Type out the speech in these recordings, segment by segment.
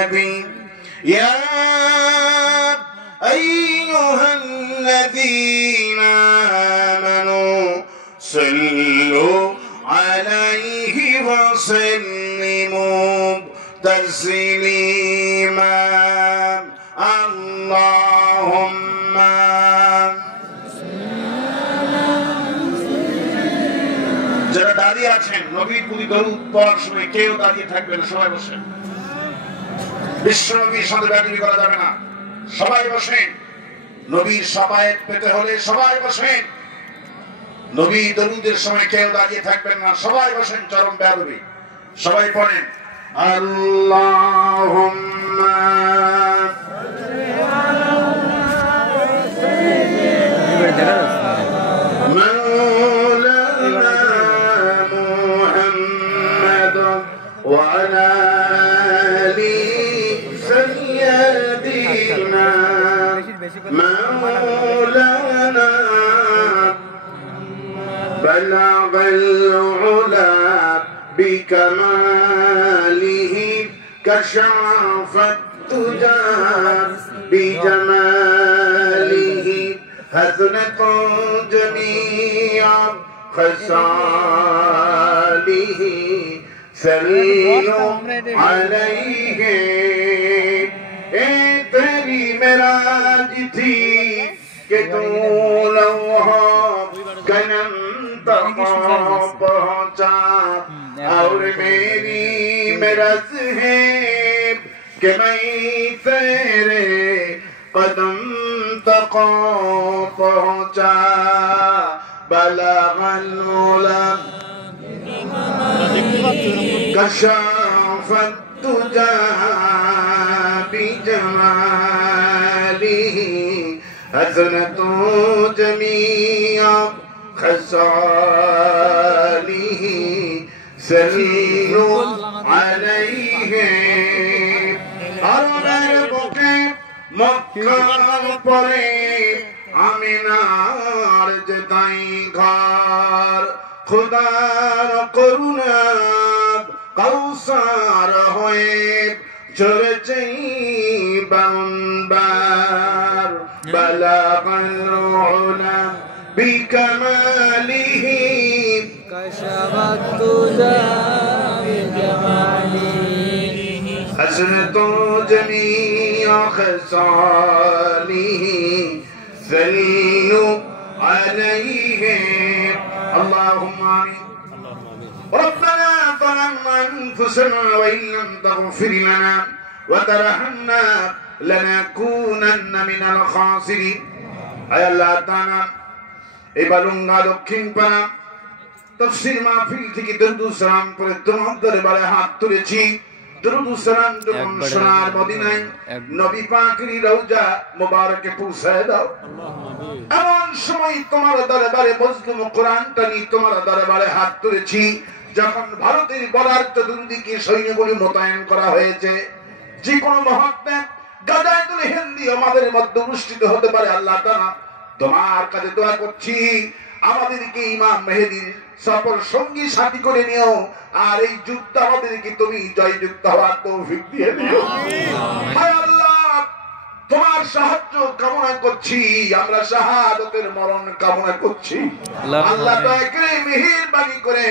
النبي يا أيها الذين آمنوا صلوا عليه وسلموا تسليما اللهم যারা দাঁড়িয়ে আছেন নবীর প্রতি দরুদ পড়ার সময় কেউ দাঁড়িয়ে থাকবে না, সবাই বসেন। বিশ্বনবীর সাথে ব্যাটারি করা যাবে না, সবাই বসেন। নবীর শাফায়েত পেতে হলে সবাই বসেন। নবী দরুদের সময় কেউ দাঁড়িয়ে থাকবেন না, সবাই বসেন। চরম বেয়াদবি। সবাই পড়েন আল্লাহুম্মা মাওলানা মুহাম্মদ ওয়া আলা আলি সাইয়্যিদিনা মাওলানা بلغ العلا بكماله كشف الدجى بجماله حسنت جميع خصاله صلوا عليه اے تیری معراج تھی کہ تو لوہا کنم پہنچا اور میری مرض ہے کہ میں تیرے قدم تک پہنچا بلغ العلا کشف الدجى بجماله حسنت جميع خصاله صلوا عليه আরবের বুকে মক্কার পরে আমিনার যে তাই ঘর খোদার করুণা কাউসার হয়ে ঝরেছে বারবার বালাগাল উলা بكماله كشف الدجى بجماله حسنت جميع خصاله صلوا عليه اللهم آمين ربنا ظلمنا أنفسنا وإن لم تغفر لنا وترحمنا لنكونن من الخاسرين أي الله تعالى এই বালুঙ্গা দক্ষিণ পাড়া তাফসীর মাহফিল থেকে দরুদ সালাম করে তোমার দরবারে হাত তুলেছি। দরুদ সালাম যখন সোনার মদিনায় নবী পাকের রওজা মোবারকে পৌঁছায় দাও। এমন সময় তোমার দরবারে মজলুম কোরআনটা নিয়ে তোমার দরবারে হাত তুলেছি যখন ভারতের বর্ডার চতুর্দিকে সৈন্যগুলি মোতায়েন করা হয়েছে। যে কোনো মুহূর্তে গাজাতুল হিন্দি আমাদের মধ্যে অনুষ্ঠিত হতে পারে। আল্লাহ তাআলা তোমার কাছে দোয়া করছি আমাদেরকে ইমাম মেহেদীর সফর সঙ্গী সাথী করে নিও, আর এই যুদ্ধ আমাদেরকে তুমি জয়যুক্ত হওয়ার তৌফিক দিয়ে দিও। হায় আল্লাহ, তোমার সাহায্য কামনা করছি, আমরা শাহাদাতের মরণ কামনা করছি। আল্লাহ দয়া করে মেহেরবানি করে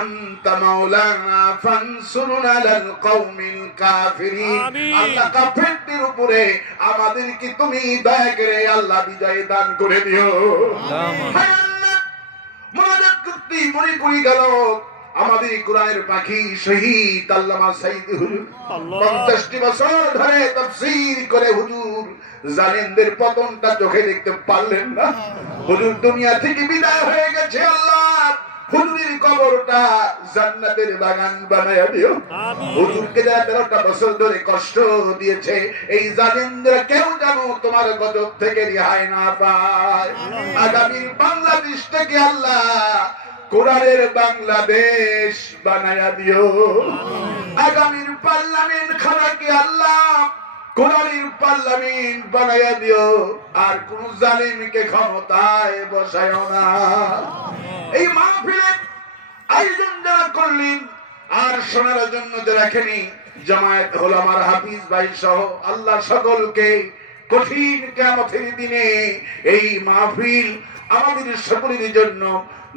আনতা মাওলানা ফানসুরনা আলাল কওমিল কাফিরিন, আল্লাহ কাফেরদের উপরে আমাদেরকে তুমি দয়া করে আল্লাহ বিজয় দান করে দিও। হায় আল্লাহ, মুনাজাত করতে মনে পড়ে গেল আমাদের কোরআনের পাখি শহীদ আল্লামা সাইদ হুজুর 50টি বছর ধরে তাফসীর করে হুজুর জালিমদের পতনটা চোখে দেখতে পারলেন না। হুজুর দুনিয়া থেকে বিদায় হয়ে গেছে। আল্লাহ হুজুরের কবরটা জান্নাতের বাগান বানায়া দিও। হুজুরকে যারা 13টা বছর ধরে কষ্ট দিয়েছে এই জালিমরা কেউ জানো তোমার গজব থেকে রেহাই না পায়। আগামী বাংলাদেশটাকে আল্লাহ কোরআনের বাংলাদেশ বানায়া দিও। আগামীর পার্লামেন্ট খানাকে আল্লাহ কোরআনের পার্লামেন্ট বানায়া দিও, আর কোন জালিমকে ক্ষমতায় বসায়ও না। এই মাহফিলে আয়োজন যারা করলেন আর শোনার জন্য যারা এখানে জামায়াত ওলামার হাফিজ ভাই সহ আল্লাহ সকলকে কঠিন কিয়ামতের দিনে এই মাহফিল আমাদের সকলের জন্য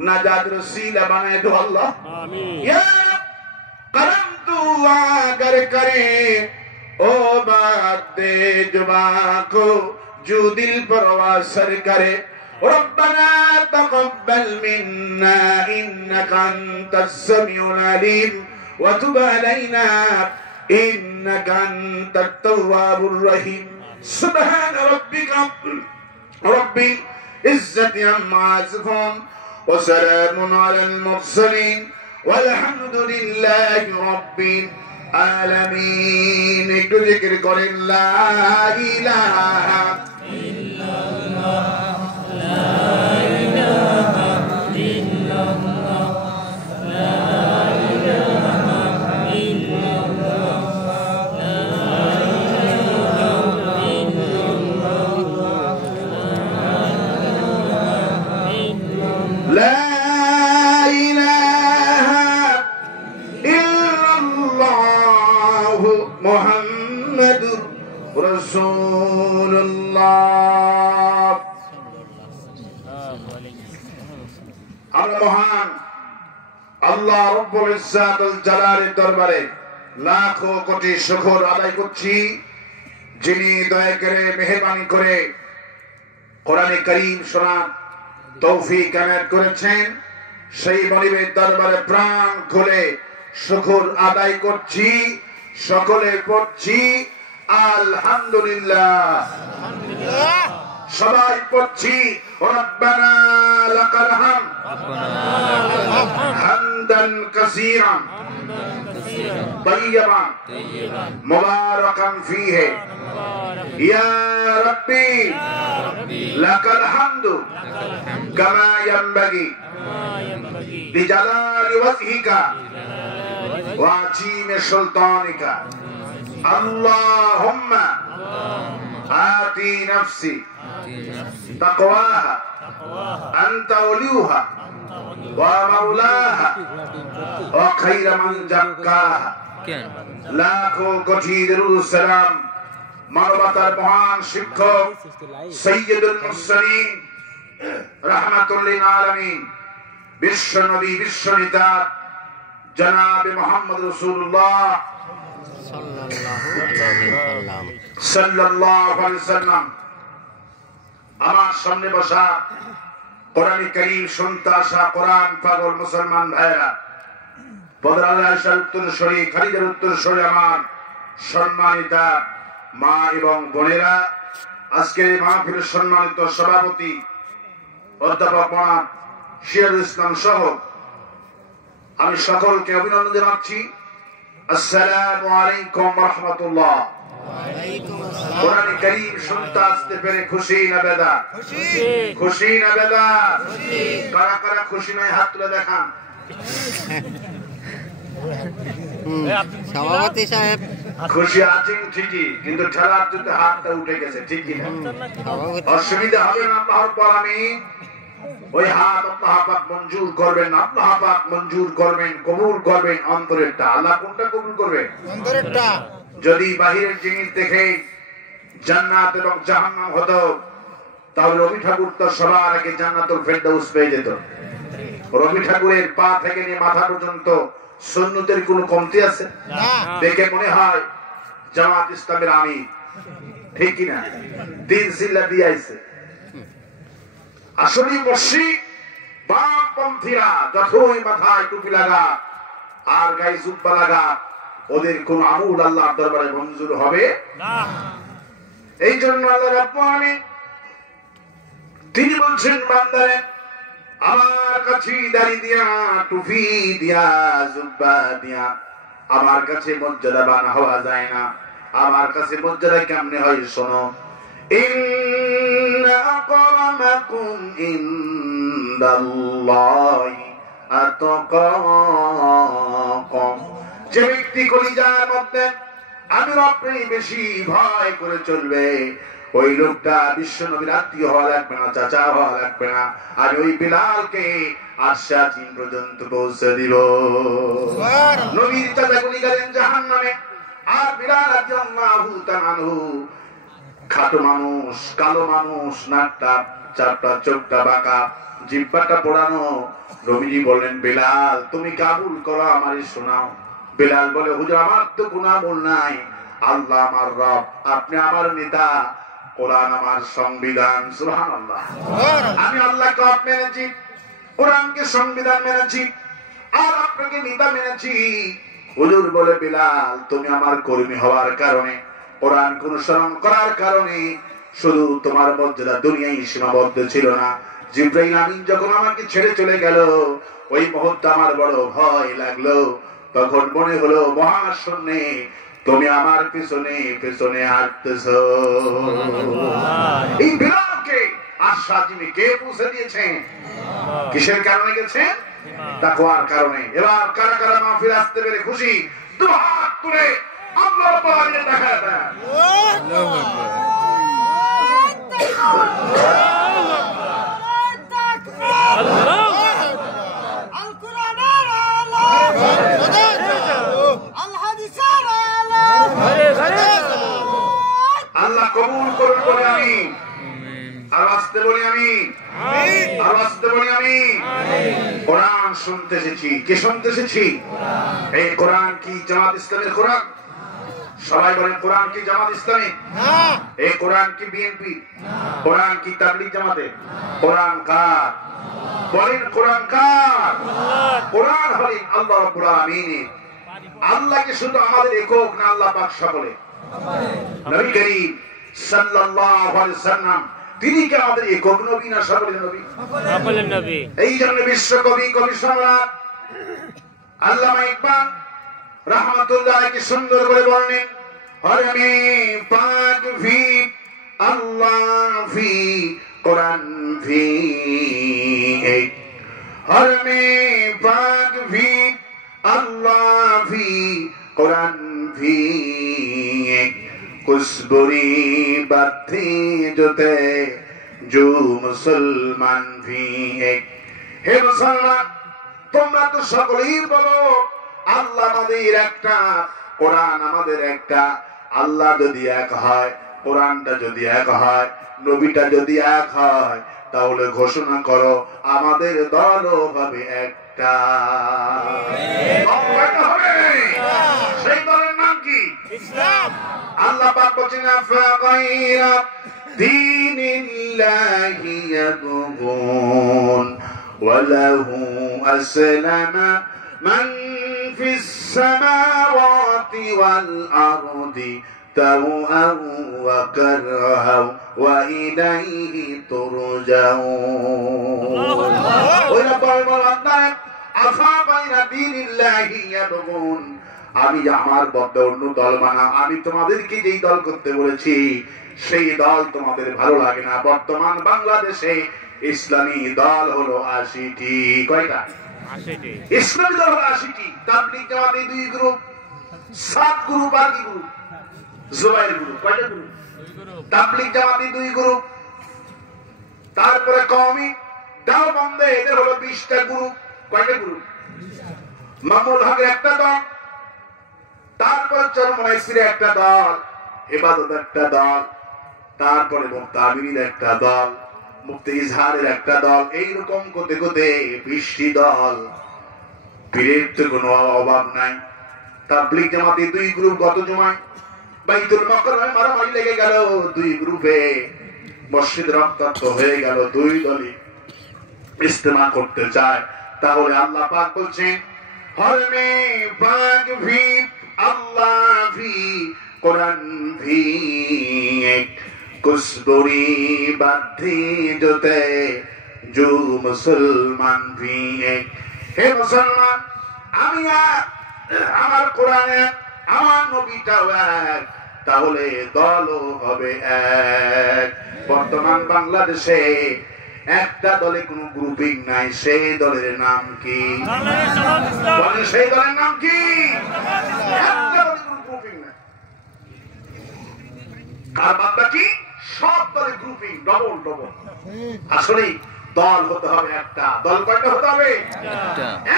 নাজাতের ওসিলা বানায় দাও আল্লাহ। আমিন। ইয়া करम तू आगर करे ओ बात दे जुबा को जो दिल पर वासर करे रब्बना तक़ब्बल मिन्ना इन्नका अंतस समीउल अलीम व तुब अलैना इन्नका अंतत तव्वाबुर रहीम सुब्हान रब्बिका रब्बिल इज्जति अम्मा यसिफून व सलामुन अलल मुरसलीन والحمد لله رب العالمين। একটু জিকির করেন লা ইলাহা ইল্লাল্লাহ লা ইলাহা ইল্লাল্লাহ লা ইলাহা ইল্লাল্লাহ লা ইলাহা ইল্লাল্লাহ লা মুহাম্মাদুর রাসূলুল্লাহ। আমরা মহান আল্লাহ রব্বুল ইজ্জাতুল জালালের দরবারে লাখো কোটি শুকর আদায় করছি, যিনি দয়া করে মেহেরবানি করে কোরআনে কারীম শোনার তৌফিক এনায়েত করেছেন। সেই মনিবের দরবারে প্রাণ খুলে শুকর আদায় করছি, সকলে পড়ছি আলহামদুলিল্লাহ। সবাই পড়ছি রব্বানা লাকাল হামদ হামদান কাসীরান তাইয়্যিবান মুবারাকান ফীহি ইয়া রাব্বি লাকাল হামদু কামা ইয়ানবাগি বিজালালি ওয়াজহিকা وعظيم سلطانك اللهم آتي نفسي تقواها أنت وليها ومولاها وخير من زكاها লাখো কোটি দরুদ সালাম মানবতার মহান শিক্ষক সাইয়্যিদুল মুরসালিন রাহমাতুল লিল আলামিন বিশ্ব নবী বিশ্ব নেতা জনাবে মুহাম্মদ রাসূলুল্লাহ সাল্লাল্লাহু আলাইহি ওয়াসাল্লাম। আমার সামনে বসা কোরআনে কারীম শুনতে আসা কোরআন পাগল মুসলমান ভাইরা, বদরালা আয়েশার উত্তরসূরি, খাদিজার উত্তরসূরি আমার সম্মানিতা মা এবং বোনেরা, আজকের এই মাহফিলের সম্মানিত সভাপতি অধ্যাপক মাওলানা শিয়ারুল ইসলাম সহ আমি সকলকে অভিনন্দন জানাচ্ছি। আসসালামু আলাইকুম ওয়া রাহমাতুল্লাহ। কোরআনে কারীম শুনতে আসতে পেরে খুশি না বেদা? খুশি না বেদা? কারা কারা খুশি নয় হাত তুলে দেখান। সভাপতি সাহেব খুশি আছেন ঠিকই, কিন্তু ঠেলার জন্য হাতটা উঠে গেছে, ঠিক কি না? অসুবিধা হবে না। আল্লাহর আমিন। ওই হাত আল্লাহ পাক মঞ্জুর করবেন, আল্লাহ পাক মঞ্জুর করবেন, কবুল করবেন অন্তরেরটা। আল্লাহ কোনটা কবুল করবে? অন্তরেরটা। যদি বাহিরের জিনিস দেখে জান্নাত এবং জাহান্নাম হতো, তাহলে রবি ঠাকুর তো সবার আগে জান্নাতুল ফেরদাউস পেয়ে যেত। রবি ঠাকুরের পা থেকে নিয়ে মাথা পর্যন্ত সুন্নতের কোনো কমতি আছে? দেখে মনে হয় জামাত ইসলামের আমির, ঠিক কিনা? তিন সিল্লা দিয়ে আইছে। আসলে মুশরিক বামপন্থীরা যতই মাথায় টুপি লাগা আর গায়ে জুব্বা লাগা, ওদের কোন আমল আল্লাহর দরবারে মঞ্জুর হবে না। এই জন্য আল্লাহ রাব্বুল আলামিন তিনি বলছেন, বান্দারে আমার কাছে দাড়ি দিয়া, টুপি দিয়া, জুব্বা দিয়া আমার কাছে মর্যাদাবান হওয়া যায় না। আমার কাছে মর্যাদা কেমনে হয় শোনো। ইন্না আকরামাকুম ইনদাল্লাহি আতকাকুম। যে ব্যক্তি কলিজার মধ্যে আমি রব্বকে বেশি ভয় করে চলবে, ওই লোকটা বিশ্ব নবীর আত্মীয় হওয়া লাগবে না, চাচা হওয়া লাগবে না। আর ওই বিলালকে আরশাচিন পর্যন্ত পৌঁছে দিব। নবীর চাচা গুলি গেলেন জাহান্নামে, আর বিলাল রাদিয়াল্লাহু তাআলা আনহু খাটো মানুষ, কালো মানুষ, নাকটা চারটা, চোখটা বাঁকা, জিহ্বাটা পোড়ানো। নবীজি বললেন, বিলাল তুমি কাবুল করো, আমারই শোনাও। বিলাল বলে, হুজুর আমার তো গুনাহ নাই, আল্লাহ আমার রব, আপনি আমার নেতা, কোরআন আমার সংবিধান। সুবহানাল্লাহ। আমি আল্লাহকে রব মেনেছি, কোরআনকে সংবিধান মেনেছি, আর আপনাকে নেতা মেনেছি। হুজুর বলে, বিলাল তুমি আমার কর্মী হওয়ার কারণে, কোরআন অনুসরণ করার কারণে শুধু তোমার মর্যাদা দুনিয়ায় সীমাবদ্ধ ছিল না, জিবরাইল আমিন যখন আমাকে ছেড়ে চলে গেল, ওই মুহূর্তে আমার বড় ভয় লাগলো। তখন মনে হলো মহাশূন্যে তুমি আমার পিছনে পিছনে হাঁটতেছো। এই বিলালকে আশ্বাস যিনি কে পৌঁছে দিয়েছেন? কিসের কারণে গেছেন? তাকওয়ার কারণে। এবার কারা কারা মাহফিল আসতে পেরে খুশি? দুই হাত তুলে আল্লাহ রাব্বুল আলামিন দেখায় দেন। আল্লাহু আকবার। আল্লাহ আল কোরআনের আলো, আল হাদিসের আলো। আল্লাহ কবুল করুন বলে আমি আর আসতে বলি আমি, আর আসতে বলি আমি। কোরআন শুনতে এসেছি। কে শুনতে এসেছি? এই কোরআন কি জামাত ইসলামের কোরআন? সবাই বলেন, কোরআন কি জামাত ইসলামী? এই কোরআন কি বিএনপি? কোরআন কি তাবলীগ জামাতে? কোরআন কার? বলেন, কোরআন কার? কোরআন হলেন আল্লাহ রাব্বুল আলামিনের। আল্লাহকে শুধু আমাদের একক না, আল্লাহ পাক সকলে। নবী করিম সাল্লাল্লাহু আলাইহি ওয়াসাল্লাম তিনি কি আমাদের একক নবী না সকলের নবী? সকলের নবী। এই জন্য বিশ্বকবি কবি সম্রাট আল্লামা ইকবাল রাহমাতুল্লাহ আলাইহি সুন্দর করে বলেন, হরমে পাক ভি আল্লাহ ভি কোরআন ভি, হরমে পাক ভি আল্লাহ ভি কোরআন ভি, কুসবুরি বাতি জোতে জো মুসলমান ভি। হে মুসলমান, তোমরা তো সকলেই বলো আল্লাহ আমাদের একটা, কোরআন আমাদের একটা। আল্লাহ যদি এক হয়, কোরআনটা যদি এক হয়, নবীটা যদি এক হয়, তাহলে ঘোষণা করো আমাদের দলও হবে একটা। সেই দলের নাম কি? ইসলাম। আল্লাহ পাক বলেন, ফাগাইরা দীনিল্লাহি ইয়াবগুন ওয়া লাহু আসলামা মান ফিস সামাওয়াতি ওয়াল আরদি তাওআন ওয়া কারহান ওয়া ইলাইহি তুরজাউন। ওই রব্বুল আলামিন আফাগাইরা দীনিল্লাহি ইয়াবগুন, আমি আমার বদ্ধ অন্য দল বানাও। আমি তোমাদেরকে যেই দল করতে বলেছি সেই দল তোমাদের ভালো লাগে না। বর্তমান বাংলাদেশে ইসলামী দল হলো ৮০টি। কয়টা? ৮০টি। ইসলামী দল হলো ৮০টি। তাবলীগ জামাতে ২ গ্রুপ, ৭ গ্রুপ আর কি গ্রুপ? জুবাইর গ্রুপ। কয়টা গ্রুপ? তাবলীগ জামাতে ২ গ্রুপ। তারপরে কওমি দেওবন্দে এদের হলো ২০টা গ্রুপ। কয়টা গ্রুপ? মামুল হকের একটা দল, তারপর চরমনাইসির একটা দল, ইবাদত একটা দল, তারপরে মুফতামির একটা দল, মুফতি ইজহারের একটা দল। এইরকম করতে করতে ২০টি দল। পীরের তো কোনো অভাব নাই। তাবলীগ জামাতে ২ গ্রুপ। গত জুমায় বাইতুল মুকাররমে মারামারি লেগে গেল ২ গ্রুপে, মসজিদ রক্তাক্ত হয়ে গেল। ২ দলই ইজতেমা করতে চায়। তাহলে আল্লাহ পাক বলছেন, হরমে পাক ভি আল্লাহ ভি কোরআন ভি, কুসবুরি বাতি জোতে জো মুসলমান ভি। হে মুসলমান, আমি আমার কোরআনে আমার নবীটাও এক, তাহলে দলও হবে এক। বর্তমান বাংলাদেশে একটা দলে কোনো গ্রুপিং নাই। সেই দলের নাম কি? সেই দলের নাম কি? একটা দলে কোনো গ্রুপিং নাই। আর বাদবাকি কি? সব দলে গ্রুপিং, ডবল ডবল। আসলে দল হতে হবে একটা। দল কয়টা হতে হবে?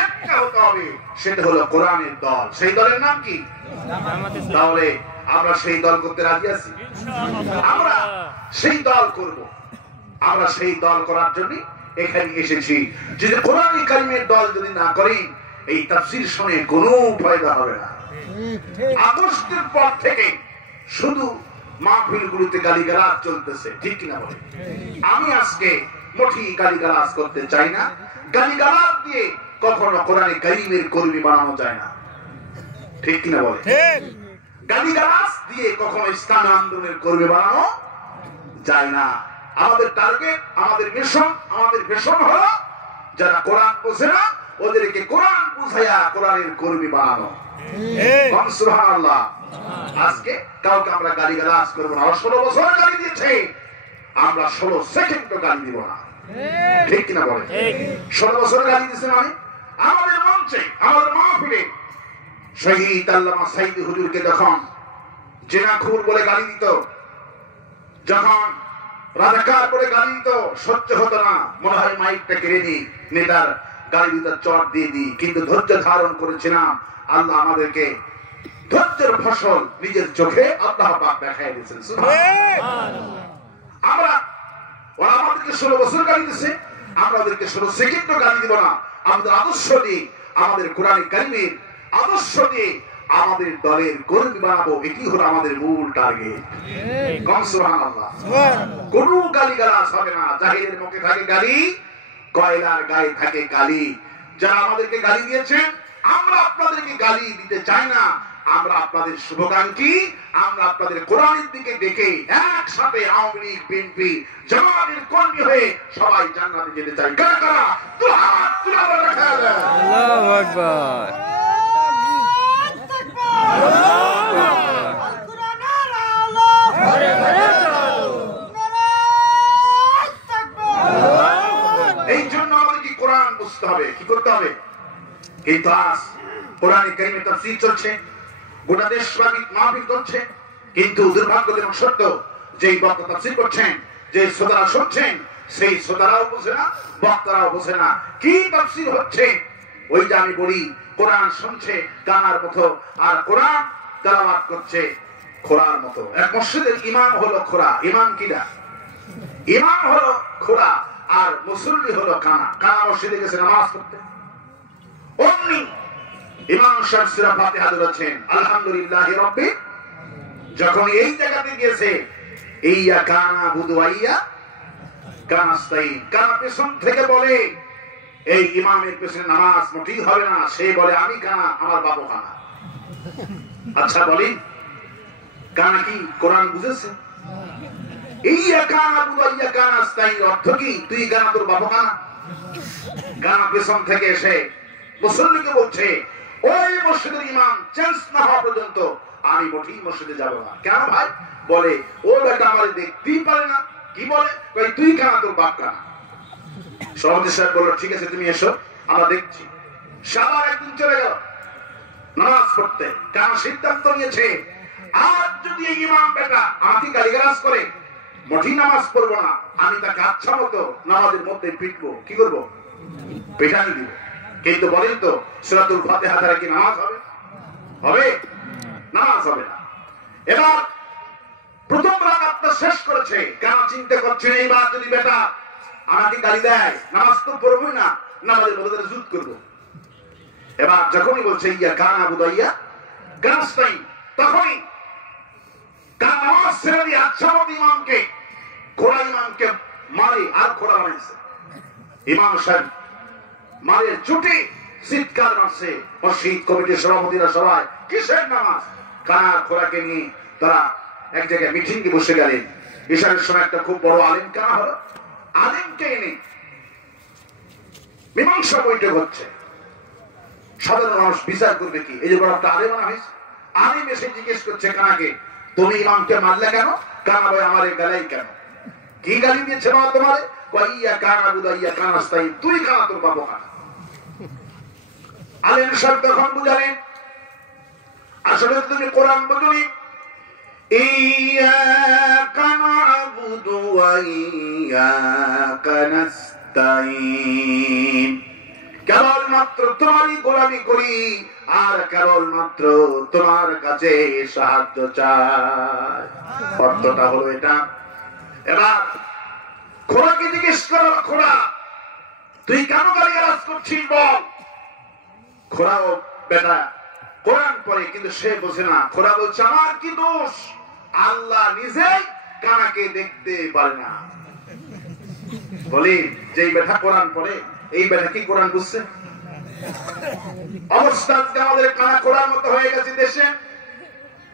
একটা হতে হবে। সেটা হলো কোরআনের দল। সেই দলের নাম কি? তাহলে আমরা সেই দল করতে রাজি আছি? আমরা সেই দল করব। আমরা সেই দল করার জন্য এখানে এসেছি। যদি কোরআন কারীমের দল যদি না করি, এই তাফসীর শুনে কোনো ফায়দা হবে না। আগস্টের পর থেকে শুধু মাহফিলগুলোতে গালিগালাজ চলতেছে, ঠিক কিনা বলে? আমি আজকে মোটেই গালিগালাজ করতে চাই না। গালিগালাজ দিয়ে কখনো কোরআন কারীমের কর্মী বানানো যায় না, ঠিক কিনা বলে? গালিগালাজ দিয়ে কখনো ইসলামী আন্দোলনের কর্মী বানানো যায় না। আমাদের টার্গেট, আমাদের মিশন, আমাদের ভিশন হলো যারা কোরআন বোঝে না ওদেরকে কোরআন বুঝাইয়া কোরআনের কর্মী বানানো। সুবহানাল্লাহ। আজকে কাউকে আমরা গালিগালাজ করবো না। 16 বছর গালি দিয়েছে, আমরা 16 সেকেন্ড গালি দিব না, ঠিক কিনা বলে? 16 বছর গালি দিয়েছে মানে আমাদের মঞ্চে, আমাদের মাহফিলে শহীদ আল্লামা সাইদি হুজুরকে যখন জেনাখুর বলে গালি দিত, যখন রাজাকার করে গালি দিত, সহ্য হতো না, মনে হয় মাইকটা কেড়ে নি, নেতার গালি দিতে চট দিয়ে দিই। কিন্তু ধৈর্য ধারণ করেছিলাম। আল্লাহ আমাদেরকে ধৈর্যের ফসল নিজের চোখে আল্লাহ পাক দেখাই দিয়েছেন। আমরা ওরা আমাদেরকে 16 বছর গালি দিচ্ছে, আমরা ওদেরকে 16 সেকেন্ড গালি দিব না। আমাদের আদর্শ দিয়ে, আমাদের কোরআন কারীমের আদর্শ দিয়ে আমাদের দলের কর্মী বানাবো, এটি হলো আমাদের মূল টার্গেট। সুবহানাল্লাহ। কোন গালিগালাজ হবে না। জাহিরের মুখে থাকে গালি, কয়লার গায়ে থাকে গালি। যারা আমাদেরকে গালি দিয়েছেন, আমরা আপনাদেরকে গালি দিতে চাই না। আমরা আপনাদের শুভকাঙ্ক্ষী। আমরা আপনাদের কোরআনের দিকে ডেকে একসাথে আওয়ামী লীগ, বিএনপি, জামাতের কর্মী হয়ে সবাই জান্নাতে যেতে চাই। কারা কারা দুই হাত তুলে রাখা যায়। আল্লাহু আকবার। এই জন্য আমাদেরকে কোরআন বুঝতে হবে। কি করতে হবে? কিন্তু আজ কোরআন কারীমের তাফসীর চলছে, গোটা দেশব্যাপী মাহফিল চলছে, কিন্তু দুর্ভাগ্যজনক সত্য যেই বক্তা তাফসীর করছেন, যে শ্রোতারা শুনছেন, সেই শ্রোতারাও বোঝে না, বক্তারাও বোঝে না কি তাফসীর হচ্ছে। ওই যে আমি বলি, কোরআন শুনছে কানার মতো, আর কোরআন তেলাওয়াত করছে খোরার মতো। এক মসজিদের ইমাম হলো খোরা। ইমাম কিরা? ইমাম হলো খোরা, আর মুসল্লি হলো কানা। কানা মসজিদে গেছে নামাজ পড়তে, অমনি ইমাম সাহেব সূরা ফাতিহা ধরেছেন, আলহামদুলিল্লাহি রাব্বিল। যখন এই জায়গাতে গিয়েছে ইয়া কানা বুদু আইয়া কানাস্তাইন, কানা পেছন থেকে বলে এই ইমামের পেছনে নামাজ মোটেই হবে না। সে বলে আমি কানা, আমার বাবু কানা। আচ্ছা বলি, কানা কি কোরআন বুঝেছে? ইয়া কানা বুদু আইয়া কানাস্তাইন অর্থ কি? তুই কানা, তোর বাবু কানা। কানা পেছন থেকে এসে মুসল্লিকে বলছে, ওই মসজিদের ইমাম চেঞ্জ না হওয়া পর্যন্ত আমি মোটেই মসজিদে যাব না। কেন ভাই? বলে ও বেটা আমার দেখতেই পারে না। কি বলে? তুই কানা, তোর বাপ কানা। সভাপতি সাহেব বলল, ঠিক আছে তুমি এসো, আমরা দেখছি। সাবার একদিন চলে গেল নামাজ পড়তে। কানা সিদ্ধান্ত নিয়েছে, আজ যদি এই ইমাম বেটা আমাকে গালিগালাজ করে, মোটেই নামাজ পড়বো না। আমি তাকে আচ্ছা মতো নামাজের মধ্যে পিটবো। কি করবো? পেটানি দিব। কিন্তু বলেন তো, সূরাতুল ফাতিহা দ্বারা কি নামাজ হবে? হবে? নামাজ হবে না। এবার প্রথম রাকাতটা শেষ করেছে, কেন চিন্তা করছেন এইবার যদি বেটা আমাকে গালি দেয়, নামাজ তো পড়বই না, নামাজের মধ্যে জুত করব। এবার যখনই বলছে ইয়া কানা বুদাইয়া কানাস্তাইন, তখনই কানা নামাজ ছেড়ে দিয়ে আচ্ছা মতো ইমামকে, খোড়া ইমামকে মারে আর খোড়া বানাইছে। ইমাম সাহেব মারে চুটি চিৎকার মারছে। মসজিদ কমিটির সভাপতিরা সবাই কিসের নামাজ? কানার খোরাকে নিয়ে তারা এক জায়গায় মিটিং এ বসে গেলেন। ইশারের সময় একটা খুব বড় আলিম কানা হলো, আলিমকে এনে মীমাংসা বৈঠক হচ্ছে। সাধারণ মানুষ বিচার করবে কি? এই যে বড় একটা আলিম আনা হয়েছে, আলিম এসে জিজ্ঞেস করছে কানাকে, তুমি ইমামকে মারলে কেন? কানা ভাই আমার গালাই কেন? কি গালি দিয়েছে বাবা তোমার? ইয়া কানা বুদাইয়া কানাস্তাইন, তুই কানা, তোর বাবু কানা। আলেম সাহেব তখন বুঝালেন, আসলে তুমি কোরআন বুঝুনি। ইয়াকা না'বুদু ওয়া ইয়াকা নাস্তাইন, কেবলমাত্র তোমারই গোলামি করি আর কেবলমাত্র তোমার কাছে সাহায্য চাই। অর্থটা হলো এটা। এবার খোড়াকে জিজ্ঞেস করো, খোড়া তুই কেন গালিগালাজ করছিস বল। খোড়াও বেটা কোরআন পড়ে কিন্তু সে বোঝে না। খোড়া বলছে আমার কি দোষ, আল্লাহ নিজেই কানাকে দেখতে পারে না। বলি যেই বেটা কোরআন পড়ে এই বেটা কি কোরআন বুঝছে? অবস্থা আজকে আমাদের কানা কোরআন মতো হয়ে গেছে দেশে।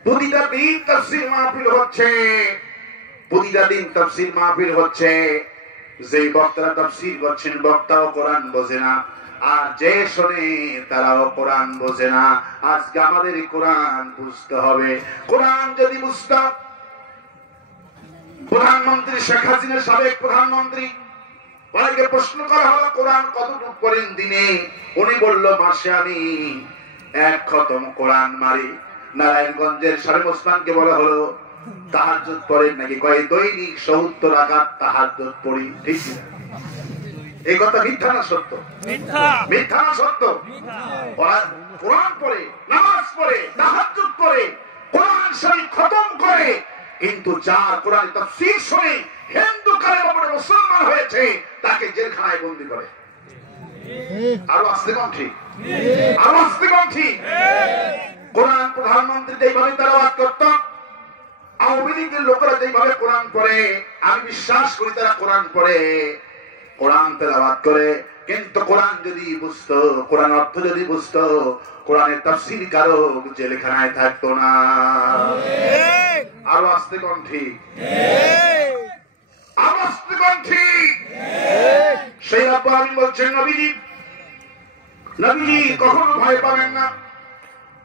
প্রতিটা দিন তাফসীর মাহফিল হচ্ছে, প্রতিটা দিন তাফসীর মাহফিল হচ্ছে। যেই বক্তারা তাফসীর করছেন বক্তাও কোরআন বোঝে না, আর যে শোনে তারাও কোরআন বোঝে না। আজকে আমাদের কোরআন বুঝতে হবে। কোরআন যদি বুঝতাম, প্রধানমন্ত্রী শেখ হাসিনা সাবেক প্রধানমন্ত্রী, অনেকে প্রশ্ন করা হলো কোরআন কতটুকু পড়েন দিনে? উনি বলল মাসে আমি 1 খতম কোরআন মারি। নারায়ণগঞ্জের শামীম ওসমানকে বলা হলো তাহাজ্জুদ পড়েন নাকি? কয় দৈনিক 70 রাকাত তাহাজ্জুদ পড়ি। ঠিক না? এই কথা মিথ্যা না সত্য? মিথ্যা না সত্য? কোরআন পড়ে, নামাজ পড়ে, তাহাজ্জুদ পড়ে, কোরআন শরীফ খতম করে, কিন্তু যার কোরআন তাফসীর শুনে হিন্দু কালের উপরে মুসলমান হয়েছে তাকে জেলখানায় বন্দী করে। আরো আসতে কোন ঠিক? আরো আসতে কোন ঠিক? কোরআন প্রধানমন্ত্রী যেভাবে তেলাওয়াত করত, আওয়ামী লীগের লোকেরা যেভাবে কোরআন পড়ে, আমি বিশ্বাস করি তারা কোরআন পড়ে, কোরআন তেলাওয়াত করে, কিন্তু কোরআন যদি বুঝতো, কোরআন অর্থ যদি বুঝতো, কোরআনের তাফসীর কারক জেলখানায় থাকতো না। আরো আসতে কোন ঠিক? আরো আসতে কোন ঠিক? সেই রব্বুল আলামিন বলছেন নবীজি, নবীজি কখনো ভয় পাবেন না,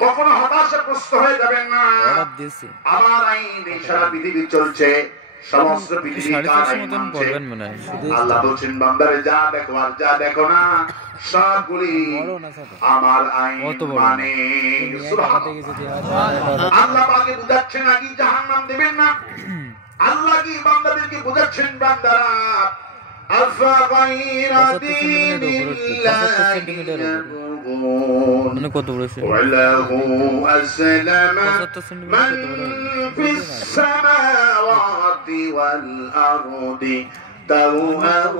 কখনো হতাশাগ্রস্ত হয়ে যাবেন না। আমার আইন এই সারা পৃথিবী চলছে, সমস্ত পৃথিবী কার আইন মানছে? আল্লাহ বলছেন বান্দারে যা দেখো আর যা দেখো না সবগুলি আমার আইন মানে। আল্লাহ পাকে বুঝাচ্ছেন নাকি জাহান্নাম দেবেন না? আল্লাহ কি বান্দাদেরকে বুঝাচ্ছেন বান্দারা আফগাইরা দীনিল্লাহি মানে কত বড় সে ওয়ালাহু আসলামা মান ফিস সামাওয়াতি ওয়াল আরদি তাওআন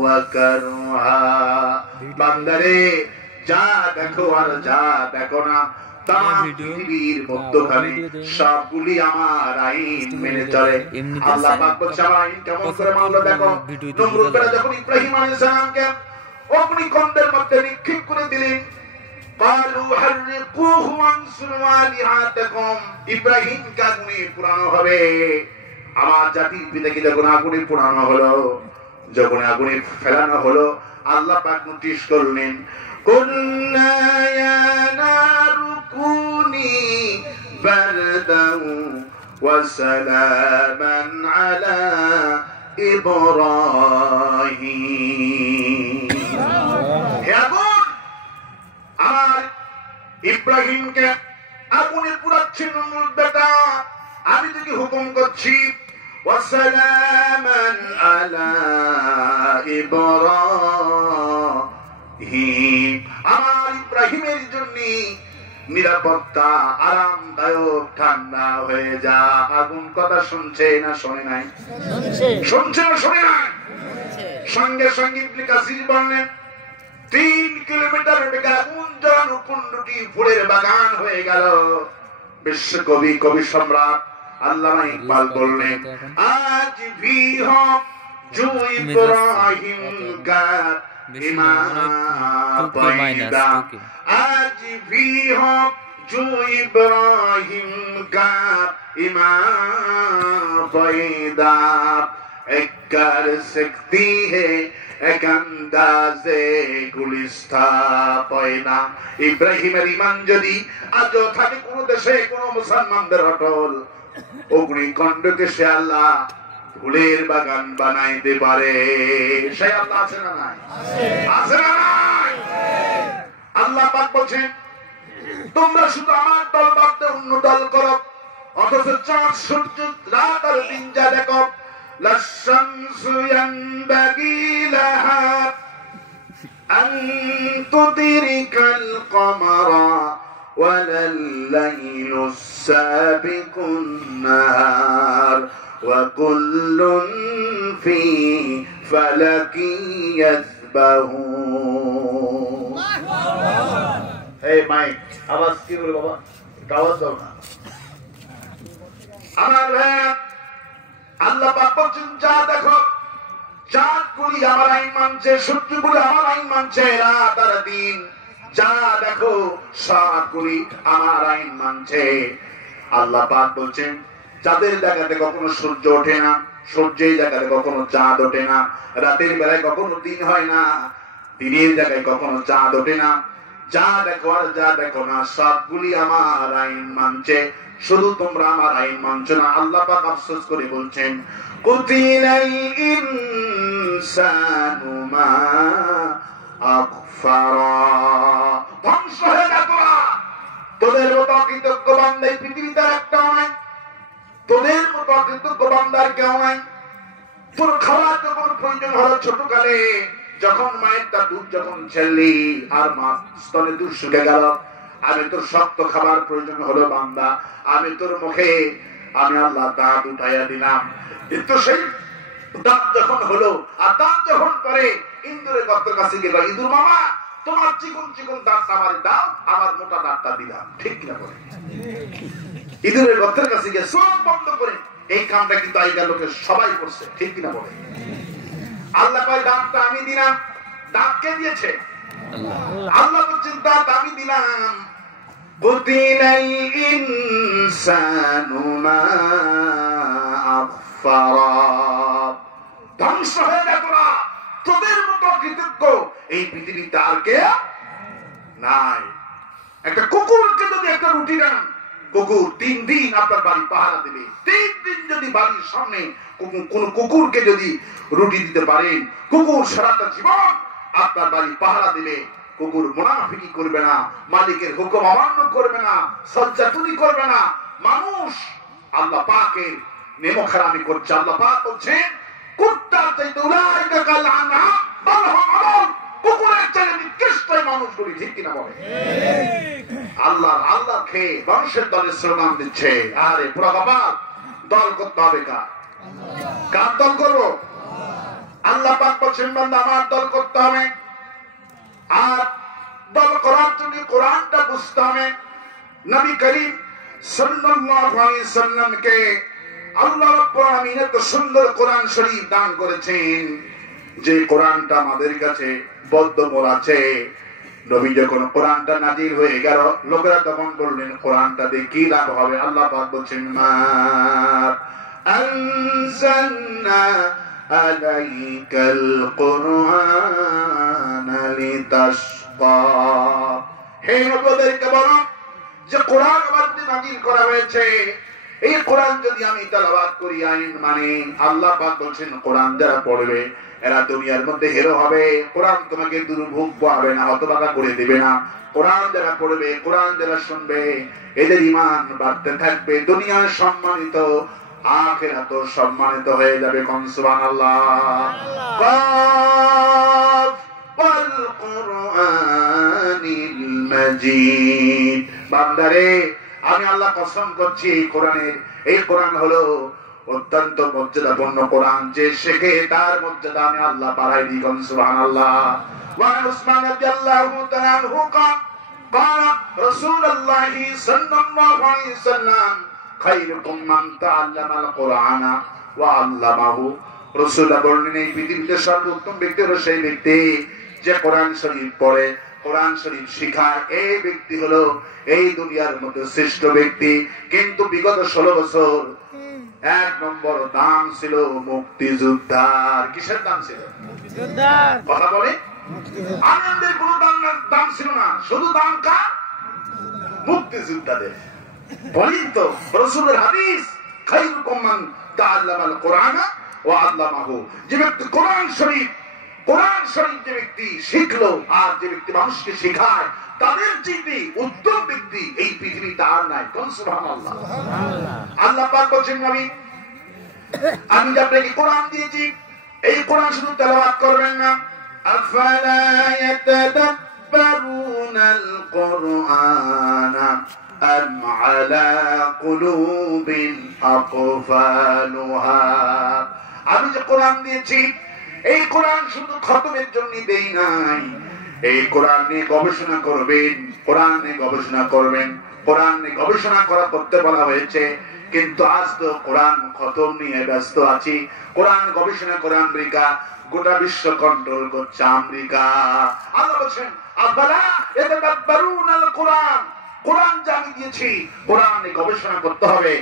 ওয়া কারহা। বান্দারে যা দেখো আর যা দেখো না তাম পৃথিবীর মধ্যখানে সবগুলি আমার আইন মেনে চলে। আল্লাহ পাক বলছেন আমার আইন কেমন করে মানলো দেখো। নমরুদরা যখন ইব্রাহিম আলাইহিস সালামকে অগ্নিকুণ্ডের মধ্যে নিক্ষেপ করে দিলেন, قالوا حرقوه وانصروا آلهتكم, ইব্রাহিমকে আগুনে পোড়ানো হবে। আমার জাতির পিতাকে যখন আগুনে পোড়ানো হলো, যখন আগুনে ফেলানো হলো, আল্লাহ পাক নোটিশ করলেন কুল্লা ইয়া নারু কুনি বারদান ওয়া সালামান আলা ইব্রাহিম। হে আগুন, আর ইব্রাহিমকে আগুনে পুরাচ্ছেন বেটা, আমি তোকে হুকুম করছি ওয়াসালামান আলা ইব্রাহিম, আমার ইব্রাহিমের জন্য নিরাপত্তা আরামদায়ক ঠান্ডা হয়ে যা। আগুন কথা শুনছে না শোনে নাই? শুনছে না শোনে নাই? সঙ্গে সঙ্গে ইবনে কাসির বললেন 3 কিলোমিটার বেগে আগুন জ্বালানো কুণ্ডটি ফুলের বাগান হয়ে গেল। বিশ্বকবি কবি সম্রাট আল্লামা ইকবাল বললেন আজ ভি হো জো ইব্রাহিম কা ইমাম পয়দা, আজ ভি হো জো ইব্রাহিম কা ইমাম পয়দা, এক কর সকতি হে এক আন্দাজে গুলিস্তা পয়না। ইব্রাহিমের ইমান যদি আজও থাকে কোন দেশে, কোন মুসলমানদের অটল, অগ্নিকুণ্ডকে সে আল্লাহ ফুলের বাগান বানাইতে পারে। সে আল্লাহ আছে না নাই? আছে না নাই? আল্লাহ পাক বলছেন তোমরা শুধু আমার দল বাদ দিয়ে অন্য দল করো, অথচ চাঁদ সূর্য রাত আর দিন যা দেখো লাশামসু ইয়ানবাগি লাহা أن تدرك القمر ولا الليل السابق النهار وكل في فلك يسبحون. এই মাইক আওয়াজ কি বলে বাবা, আওয়াজ দাও না। আমার ভাই আল্লাহ পাক বলেন যা দেখো, চাঁদগুলি আমার আইন মানছে, সূর্যগুলি আমার আইন মানছে, রাত আর দিন যা দেখো সবগুলি আমার আইন মানছে। আল্লাহ পাক বলছেন যাদের জায়গাতে কখনো সূর্য ওঠে না, সূর্যের জায়গাতে কখনো চাঁদ ওঠে না, রাতের বেলায় কখনো দিন হয় না, দিনের জায়গায় কখনো চাঁদ ওঠে না, যা দেখো আর যা দেখো না সবগুলি আমার আইন মানছে, শুধু তোমরা আমার আইন মানছো না। আল্লাহ পাক আফসোস করে বলছেন কুতিলাল ইনসানু মা আকফারা, ধ্বংস হয়ে যা তোরা, তোদের মতো অকৃতজ্ঞ বান্দা এই পৃথিবীতে একটাও নাই, তোদের মতো অকৃতজ্ঞ বান্দার কেউ নাই। তোর খাবার যখন প্রয়োজন হলো ছোটকালে, যখন মায়ের তার দুধ যখন ছেড়লি আর মা স্তনে দুধ শুকে গেল, আমি তোর শক্ত খাবার প্রয়োজন হলো বান্দা, আমি তোর মুখে আমি আল্লাহ দাঁত উঠাইয়া দিলাম, কিন্তু সেই দাঁত যখন হলো আর দাঁত যখন করে ইন্দুরের গর্তের কাছে গেল, ইঁদুর মামা তোমার চিকন চিকন দাঁত আমার দাও, আমার মোটা দাঁতটা দিলাম, ঠিক কিনা বলে? ইঁদুরের গর্তের কাছে গিয়ে সব বন্ধ করে এই কামটা কিন্তু আগেকার লোকের সবাই করছে, ঠিক কিনা বলে? আল্লাহ কয় দাঁতটা আমি দিলাম, দাঁত কে দিয়েছে? আল্লাহ বলছেন দাঁত আমি দিলাম। কুতিলাল ইনসানু মা আকফারা, ধ্বংস হয়ে যা তোরা, তোদের মতো কৃতজ্ঞ এই পৃথিবীতে আর কে নাই। একটা কুকুরকে যদি একটা রুটি দেন, কুকুর 3 দিন আপনার বাড়ি পাহারা দেবে। 3 দিন যদি বাড়ির সামনে কোন কুকুরকে যদি রুটি দিতে পারেন, কুকুর সারাটা জীবন আপনার বাড়ি পাহারা দেবে। কুকুর মুনাফিকি করবে না, মালিকের হুকুম অমান্য করবে না, সজ্জাতুনি করবে না। মানুষ আল্লাহ পাকের নেমখারামি করছে। আল্লাহ পাক বলছেন কুত্তার চাইতে উলাইকা কাল আনআম বাল হুম আদল, কুকুরের চাইতে নিকৃষ্ট মানুষগুলি, ঠিক কিনা বলে? আল্লাহ খেয়ে মানুষের দলের স্লোগান দিচ্ছে। আরে পুরা বাবা দল করতে হবে কার দল করবো? আল্লাহ পাক বলছেন বান্দা আমার দল করতে হবে, আর দল করার জন্য কোরআনটা বুঝতে হবে। নবী করিম সাল্লাল্লাহু আলাইহি সাল্লামকে আল্লাহ রাব্বুল আলামিন এত সুন্দর কোরআন শরীফ দান করেছেন যে কোরআনটা আমাদের কাছে বদ্ধমূল আছে। নবী যখন কোরআনটা নাজিল হয়ে গেল, লোকেরা তখন বললেন কোরআনটা দিয়ে কি লাভ হবে? আল্লাহ পাক বলছেন মা আনজালনা আলাইকাল কুরআনা লিতাশকা, হে নবীদেরকে বলো যে কোরআন আমার নাজিল করা হয়েছে, এই কোরআন যদি আমি তেলাওয়াত করি আইন মানে, আল্লাহ পাক বলছেন কোরআন যারা পড়বে এরা দুনিয়ার মধ্যে হিরো হবে, কোরআন তোমাকে দুর্ভোগ পাবে না, হতবাকা করে দিবে না। কোরআন যারা পড়বে, কোরআন যারা শুনবে, এদের ঈমান বাড়তে থাকবে, দুনিয়া সম্মানিত, আখিরাত সম্মানিত হয়ে যাবে। কোন সুবহানাল্লাহ। কাফ ওয়াল কুরআনিল মাজিদ, বান্দারে আমি আল্লাহ কসম করছি এই কোরআন হলো অত্যন্ত মর্যাদাপূর্ণ কোরআন, যে শেখে তার মর্যাদা আমি আল্লাহ বাড়াই দিই। কোন সুবহানাল্লাহ। ওয়া উসমান রাদিয়াল্লাহু তাআলা আনহু قال رسول الله صلى الله عليه وسلم خيركم من تعلم القرآن وعلمه, রাসূল বলেন এই পৃথিবীতে সর্বোত্তম ব্যক্তি হলো সেই ব্যক্তি যে কোরআন শরীফ পড়ে, কোরআন শরীফ শিখায়। এই ব্যক্তি হলো এই দুনিয়ার মধ্যে শ্রেষ্ঠ ব্যক্তি। কিন্তু বিগত 16 বছর 1 নম্বর দাম ছিল মুক্তিযোদ্ধার। কিসের দাম ছিল? মুক্তিযোদ্ধার। কথা বলে আনন্দের কোনো দাম ছিল না, শুধু দাম কার? মুক্তিযোদ্ধাদের। বলেন তো রাসূলের হাদিস খায়রুকুম মান তাআল্লামাল কুরআনা ওয়া আল্লামাহু, যে ব্যক্তি কোরআন শরীফ যে ব্যক্তি শিখলো আর যে ব্যক্তি মানুষকে শেখায়, তাদের চেয়ে উত্তম ব্যক্তি এই পৃথিবীতে আর নাই। কোন সুবহানাল্লাহ। আল্লাহ পাক বলেন নবী আমি যে আপনাকে কোরআন দিয়েছি, এই কোরআন শুধু তেলাওয়াত করবেন না, أفلا يتدبرون القرآن أم على قلوب أقفالها আমি যে কোরআন দিয়েছি এই কোরআন শুধু খতমের জন্য দেই নাই এই কোরআন নিয়ে গবেষণা করবেন কোরআন নিয়ে গবেষণা করবেন কোরআন নিয়ে গবেষণা করতে বলা হয়েছে কিন্তু আজ তো কোরআন খতম নিয়ে ব্যস্ত আছি কোরআন গবেষণা করে আমেরিকা গোটা বিশ্ব কন্ট্রোল করছে আমেরিকা আল্লাহ বলেন আফালা ইয়াতাদাব্বারুনাল কোরআন কোরআন যা আমি দিয়েছি কোরআন নিয়ে গবেষণা করতে হবে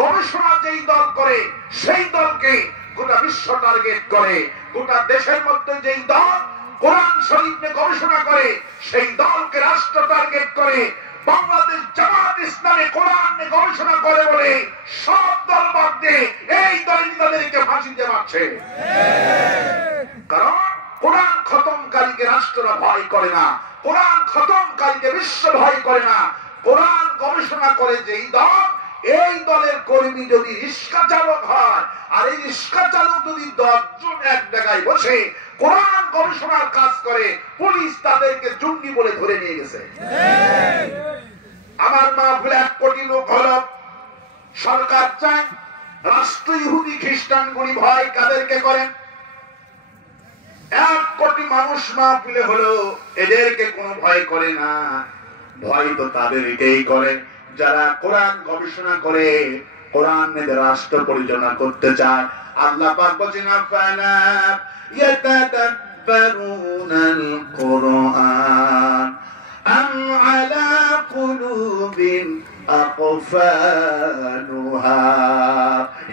গবেষণা যেই দল করে সেই দলকে গোটা বিশ্ব টার্গেট করে গোটা দেশের মধ্যে যেই দল কোরআন শরীফ নিয়ে গবেষণা করে সেই দলকে রাষ্ট্র টার্গেট করে বাংলাদেশ জামাত ইসলামী কোরআন নিয়ে গবেষণা করে বলে সব দল বাদ দিয়ে এই দলিতদেরকে ফাঁসি দিয়ে মারছে কারণ কোরআন খতমকারীকে রাষ্ট্ররা ভয় করে না কোরআন খতমকারীকে বিশ্ব ভয় করে না কোরআন গবেষণা করে যেই দল এই দলের কর্মী যদি রিক্সা চালক হয় আর এই রিক্সা চালক যদি 10 জন এক জায়গায় বসে কোরআন গবেষণার কাজ করে পুলিশ তাদেরকে জঙ্গি বলে ধরে নিয়ে গেছে আমার মাহফিলে 1 কোটি লোক হলো সরকার চায় রাষ্ট্র ইহুদি খ্রিস্টান গুলি ভয় কাদেরকে করেন 1 কোটি মানুষ মাহফিলে হলো এদেরকে কোনো ভয় করে না ভয় তো তাদেরকেই করে যারা কোরআন গবেষণা করে কোরআন নিয়ে রাষ্ট্র পরিচালনা করতে চায় আল্লাহ পাক বলেন আফালা ইয়াতাদাব্বারুনাল কুরআন আম আলা কুলুবিন আকফালুহা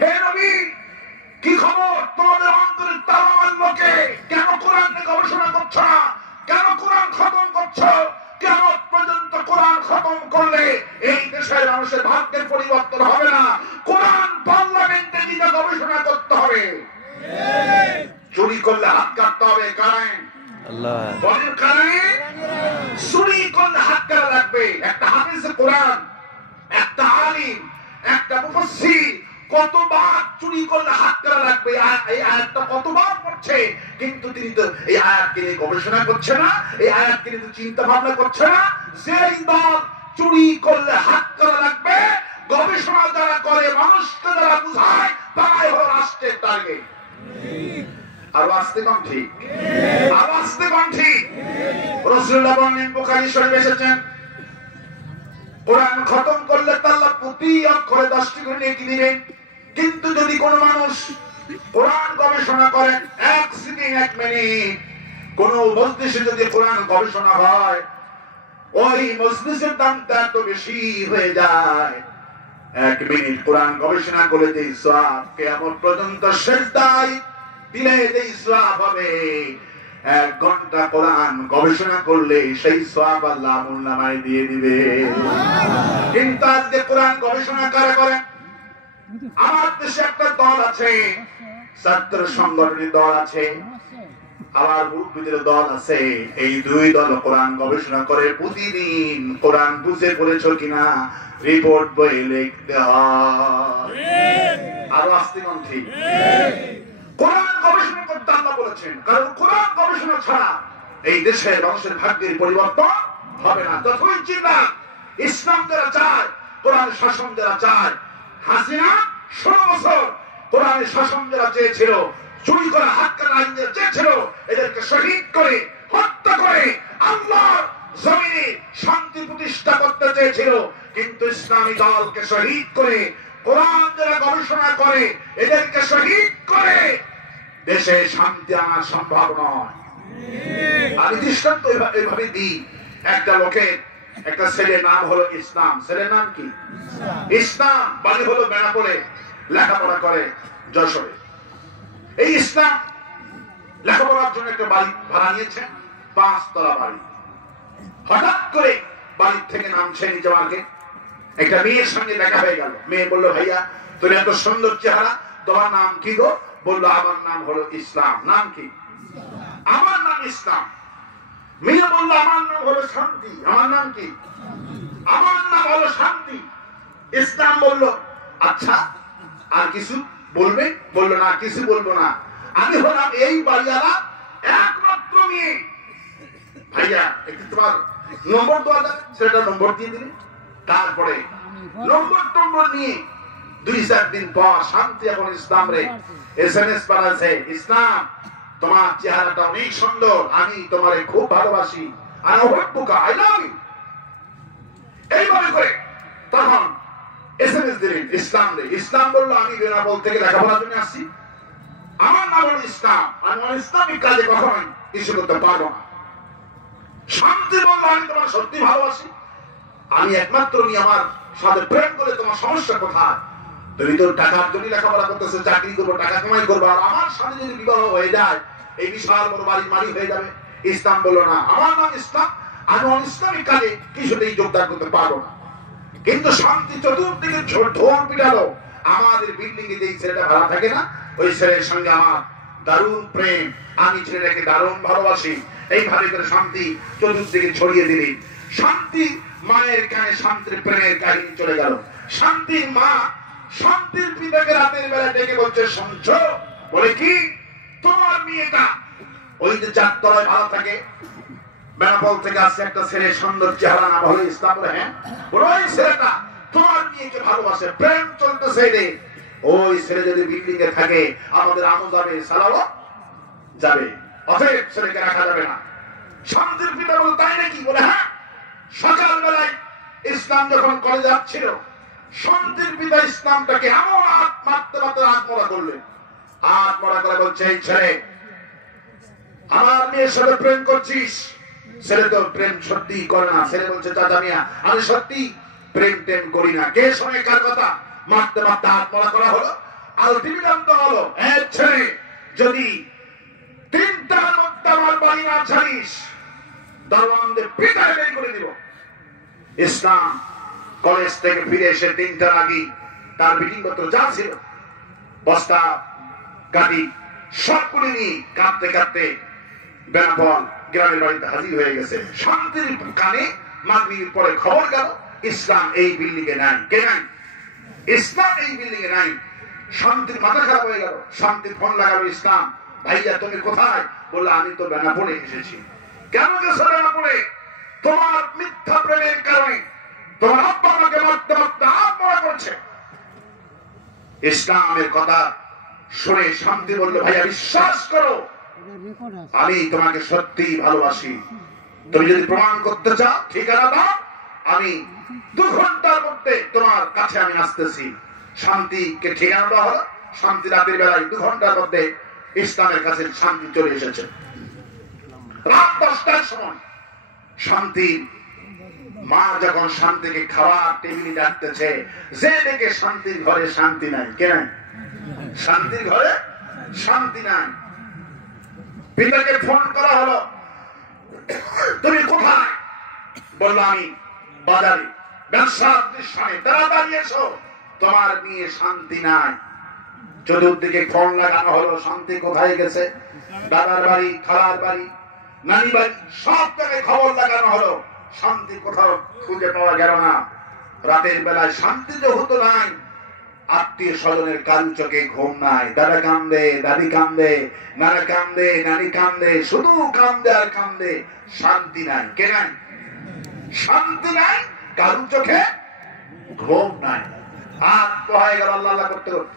হে নবী কি খবর তোমাদের অন্তরে তালা মারলো কে কেন কোরআন নিয়ে গবেষণা করছো না কেন কোরআন খতম করছো কিয়ামত পর্যন্ত কোরআন খতম করলে এই দেশের মানুষের ভাগ্যের পরিবর্তন হবে না কোরআন পার্লামেন্টে নিয়ে গবেষণা করতে হবে চুরি করলে হাত কাটতে হবে কারণ আল্লাহ বলেন কারণ চুরি করলে হাত কাটা লাগবে একটা হাফেজ কোরআন একটা আলিম একটা মুফাসসির কতবার চুরি করলে হাত কাটা লাগবে এই আয়াতটা কতবার পড়ছে কিন্তু তিনি তো এই আয়াতকে নিয়ে গবেষণা করছে না এই আয়াতকে নিয়ে চিন্তা ভাবনা করছে না সেই দল চুরি করলে হাত কাটা লাগবে গবেষণা যারা করে মানুষকে যারা বুঝায় তারাই হলো রাষ্ট্রের টার্গেট আর আসতে কম ঠিক আর আসতে কম ঠিক রাসূলুল্লাহ বলেন বুখারী শরীফে এসেছেন কোরআন খতম করলে আল্লাহ প্রতি অক্ষরে 10টি করে নেকি দিবেন কিন্তু যদি কোন মানুষ কোরআন গবেষণা করেন 1 সেকেন্ড 1 মিনিট কোন মজলিসে যদি কোরআন গবেষণা হয় ওই মজলিসের দামটা তো বেশি হয়ে যায় 1 মিনিট কোরআন গবেষণা করে যে সওয়াব কিয়ামত পর্যন্ত সিজদায় দিলে যে সওয়াব হবে 1 ঘন্টা কোরআন গবেষণা করলে সেই সওয়াব আল্লাহ আমলনামায় দিয়ে দিবে কিন্তু আজকে কোরআন গবেষণা কারা করে আমার দেশে একটা দল আছে ছাত্র সংগঠনের দল আছে আবার মুরব্বিদের দল আছে এই দুই দল কোরআন গবেষণা করে প্রতিদিন কোরআন বুঝে পড়েছো কিনা রিপোর্ট বইয়ে লিখতে হয় আর আস্তিকন ঠিক কোরআন গবেষণা করতে আল্লাহ বলেছেন কারণ কোরআন গবেষণা ছাড়া এই দেশের মানুষের ভাগ্যের পরিবর্তন হবে না যতই চিন্তা ইসলাম যারা চায় কোরআন শাসন যারা চায় হাসিনা 16 বছর কোরআনের শাসন যারা চেয়েছিল চুরি করা হাত কাটা আইন যারা চেয়েছিল এদেরকে শহীদ করে হত্যা করে আল্লাহর জমিনে শান্তি প্রতিষ্ঠা করতে চেয়েছিল কিন্তু ইসলামী দলকে শহীদ করে কোরআন যারা গবেষণা করে এদেরকে শহীদ করে দেশে শান্তি আনা সম্ভব নয় আমি দৃষ্টান্ত এইভাবে দিই একটা লোকের একটা ছেলের নাম হলো ইসলাম ছেলের নাম কি ইসলাম বাড়ি হলো বেনাপোলে লেখাপড়া করে যশোরে এই ইসলাম লেখাপড়ার জন্য একটা বাড়ি ভাড়া নিয়েছে 5 তলা বাড়ি হঠাৎ করে বাড়ির থেকে নামছে নিচে মার্গে একটা মেয়ের সঙ্গে দেখা হয়ে গেল মেয়ে বললো ভাইয়া তোর এত সুন্দর চেহারা তোমার নাম কি গো বললো আমার নাম হলো ইসলাম নাম কি আমার নাম ইসলাম মেয়ে বললো আমার নাম হলো শান্তি আমার নাম কি আমার নাম হলো শান্তি ইসলাম বললো আচ্ছা আর কিছু বলবে বললো না কিছু বলবো না আমি হলাম এই বাড়িওয়ালা একমাত্র নিয়ে ভাইয়া একটু তোমার নম্বর দেওয়া যাবে, সেটা নম্বর দিয়ে দিলে তারপরে নম্বর নিয়ে 2-4 দিন পর শান্তি এখন ইসলাম রে SMS পাঠাচ্ছে, ইসলাম তোমার চেহারাটা অনেক সুন্দর, আমি তোমারে খুব ভালোবাসি, আই লাভ ইউ, এইভাবে করে তখন SMS দিলেন ইসলাম রে। ইসলাম বললো আমি বেনাপোল থেকে লেখাপড়ার জন্য আসছি, আমার নাম হল ইসলাম, আমি ইসলামিক কাজে কখনোই কিছু করতে পারবো না। শান্তি বললো আমি তোমার সত্যি ভালোবাসি, আমি একমাত্র নিয়ে আমার সাথে প্রেম করে তোমার সমস্যা কোথায়? তুমি তো টাকার জন্য লেখাপড়া করতেছো, চাকরি করবো, টাকা কামাই করবো, আর আমার সাথে যদি বিবাহ হয়ে যায় এই বিশাল বড় বাড়ির মালিক হয়ে যাবে। ইসলাম বললো না, আমার নাম ইসলাম, আমি ইসলামিক কাজে কিছুতেই যোগদান করতে পারবো না। কিন্তু শান্তি চতুর্দিকে ঢোল পিটালো, আমাদের বিল্ডিং এ যে ছেলেটা ভাড়া থাকে না, ওই ছেলের সঙ্গে আমার দারুণ প্রেম, আমি ছেলেটাকে দারুণ ভালোবাসি, এইভাবে করে শান্তি চতুর্দিকে ছড়িয়ে দিলি। শান্তি মায়ের কানে শান্তির প্রেমের কাহিনী চলে গেল। শান্তির মা শান্তির পিতাকে রাতের বেলা ডেকে বলছে, শুনছো? বলে কি? তোমার মেয়েটা ওই যে 4 তলায় ভালো থাকে, বেনাপোল থেকে আসছে একটা ছেলে, সুন্দর চেহারা, না ভালো ইসলাম বলে, হ্যাঁ বলো, ওই ছেলেটা তোমার মেয়েকে ভালোবাসে, প্রেম চলতেছে রে, ওই ছেলে যদি বিল্ডিং এ থাকে আমাদের আমও যাবে, সালাও যাবে, অতএব ছেলেকে রাখা যাবে না। শান্তির পিতা বলে, তাই নাকি? বলে হ্যাঁ। সকালবেলায় ইসলাম যখন কলেজে যাচ্ছিল, শান্তির পিতা ইসলামটাকে এমন মারতে আত্মরা করলেন, আত্মরা করে বলছে, এই ছেলে আমার মেয়ের সাথে প্রেম করছিস? ছেলে তো প্রেম সত্যি করে না। ছেলে বলছে, চাচা মিয়া আমি সত্যি প্রেম টেম করি না। কে সময় কার কথা? মারতে আত্মরা করা হলো। আলটিমেটাম তো হলো, এক ছেলে যদি 3টার মধ্যে আমার বাড়ি না ছাড়িস, দারোয়ানদের পিটায় বের করে দিব। ইসলাম কলেজ থেকে ফিরে এসে 3টার আগে তার মিটিং পত্র যা ছিল বস্তা গাড়ি সবগুলি নিয়ে কাঁদতে কাঁদতে বেনাপোল গ্রামের বাড়িতে হাজির হয়ে গেছে। শান্তির কানে মাগরিবের পরে খবর গেল, ইসলাম এই বিল্ডিং এ নাই। কে নাই? ইসলাম এই বিল্ডিং এ নাই। শান্তির মাথা খারাপ হয়ে গেল। শান্তি ফোন লাগালো, ইসলাম ভাইয়া তুমি কোথায়? বললো, আমি তো বেনাপোলে এসেছি। কেন গেছো বেনাপোলে? তোমার মিথ্যা প্রেমের কারণে তোমার আব্বা আমাকে মারতে আত্মহত্যা করছে। ইসলামের কথা শুনে শান্তি বলল, ভাইয়া বিশ্বাস করো, আমি তোমাকে সত্যি ভালোবাসি। তুমি যদি প্রমাণ করতে চাও ঠিকানা দাও, আমি 2 ঘন্টার মধ্যে তোমার কাছে আমি আসতেছি। শান্তিকে ঠিকানা দেওয়া হলো। শান্তি রাতের বেলায় 2 ঘন্টার মধ্যে ইসলামের কাছে শান্তি চলে এসেছে। রাত 10টার সময় শান্তির মা যখন শান্তিকে খাবার টেবিলে ডাকতেছে, যে দেখে শান্তির ঘরে শান্তি নাই। কেন? শান্তির ঘরে শান্তি নাই। পিতাকে ফোন করা হলো, তুমি কোথায়? বললো, আমি বাজারে ব্যবসার প্রতিষ্ঠানে, তাড়াতাড়ি এসো, তোমার মেয়ে শান্তি নাই। চতুর্দিকে ফোন লাগানো হলো, শান্তি কোথায় গেছে? দাদার বাড়ি, খালার বাড়ি, নানি বাড়ি, সব জায়গায় খবর লাগানো হলো, শান্তি কোথাও খুঁজে পাওয়া গেল না। রাতের বেলায় শান্তি যে হতো নাই, আত্মীয় স্বজনের কারু চোখে ঘুম নাই। দাদা কান্দে, দাদি কান্দে, নানা কান্দে, নানি কান্দে, শুধু কান্দে আর কান্দে, শান্তি নাই। কে নাই? শান্তি নাই, কারু চোখে ঘুম নাই। আত্ম হয়ে গেল আল্লাহ আল্লাহ করতে করতে।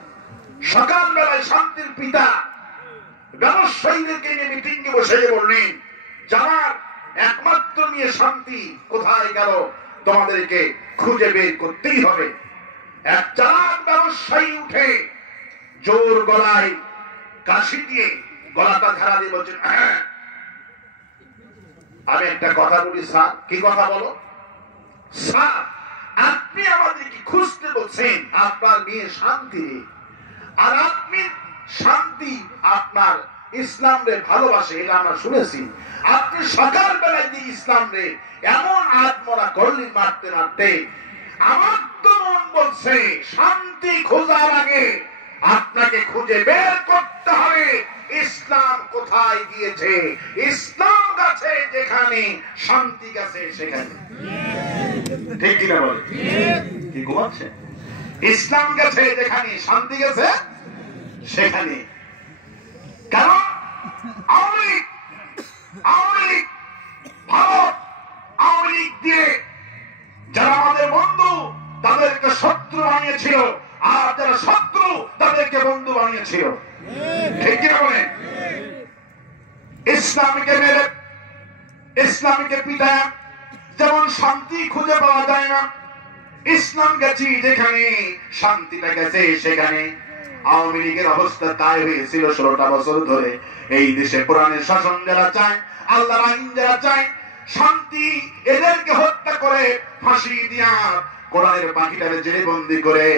সকাল বেলায় শান্তির পিতা ব্যবসায়ীদেরকে নিয়ে মিটিং এ বসে বললেন, যার একমাত্র নিয়ে শান্তি কোথায় গেল, তোমাদেরকে খুঁজে বের করতেই হবে। এক চালাক ব্যবসায়ী উঠে জোর গলায় কাশি দিয়ে গলাটা ধারা দিয়ে বলছেন, হ্যাঁ আমি একটা কথা বলি স্যার। কি কথা বলো? স্যার আপনি আমাদেরকে খুঁজতে বলছেন আপনার মেয়ে শান্তি, আর আপনি শান্তি আপনার ইসলাম রে ভালোবাসে, এটা আমরা শুনেছি। আপনি সকাল বেলায় দিয়ে ইসলাম রে এমন আত্মরা করলেন মারতে মারতে, আমার তো মন বলছে শান্তি খোঁজার আগে আপনাকে খুঁজে বের করতে হবে ইসলাম কোথায় গিয়েছে। ইসলাম গাছে যেখানে, শান্তি গাছে সেখানে। ঠিক কিনা বলে? কি ঘুমাচ্ছে? ইসলাম গাছে যেখানে, শান্তি গাছে সেখানে। কারণ আওয়ামী লীগ ভারত আওয়ামী লীগ দিয়ে যারা আমাদের বন্ধু তাদেরকে শত্রু বানিয়েছিল, আর যারা শত্রু তাদেরকে বন্ধু বানিয়েছিল। ঠিক কিনা বলেন? ইসলামকে মেরে ইসলামকে পিটায় যেমন শান্তি খুঁজে পাওয়া যায় না, ইসলাম গেছি যেখানে শান্তিটা গেছে সেখানে। আওয়ামী লীগের অবস্থা তাই হয়েছিল 16টা বছর ধরে। এই দেশে কোরআনের শাসন যারা চায়, আল্লাহর আইন যারা চায়, শান্তি, এদেরকে হত্যা করে ফাঁসি দিয়া কোরআনের পাখিটারে জেলে বন্দি করে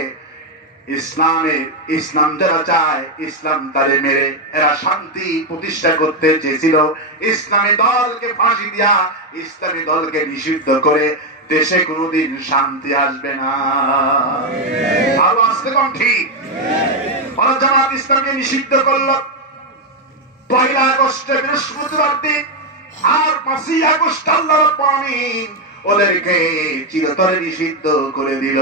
ইসলাম যারা চায়, ইসলাম তারে মেরে এরা শান্তি প্রতিষ্ঠা করতে চেয়েছিল। ইসলামী দলকে ফাঁসি দিয়া ইসলামী দলকে নিষিদ্ধ করে দেশে কোনোদিন শান্তি আসবে না। আরো আসতে কম ঠিক। ওরা জামাত ইসলামকে নিষিদ্ধ করল 1 আগস্টে বৃহস্পতিবার দিন, আর 5 আগস্ট আল্লাহ রাব্বুল আলামিন ওদেরকে চিরতরে নিষিদ্ধ করে দিল।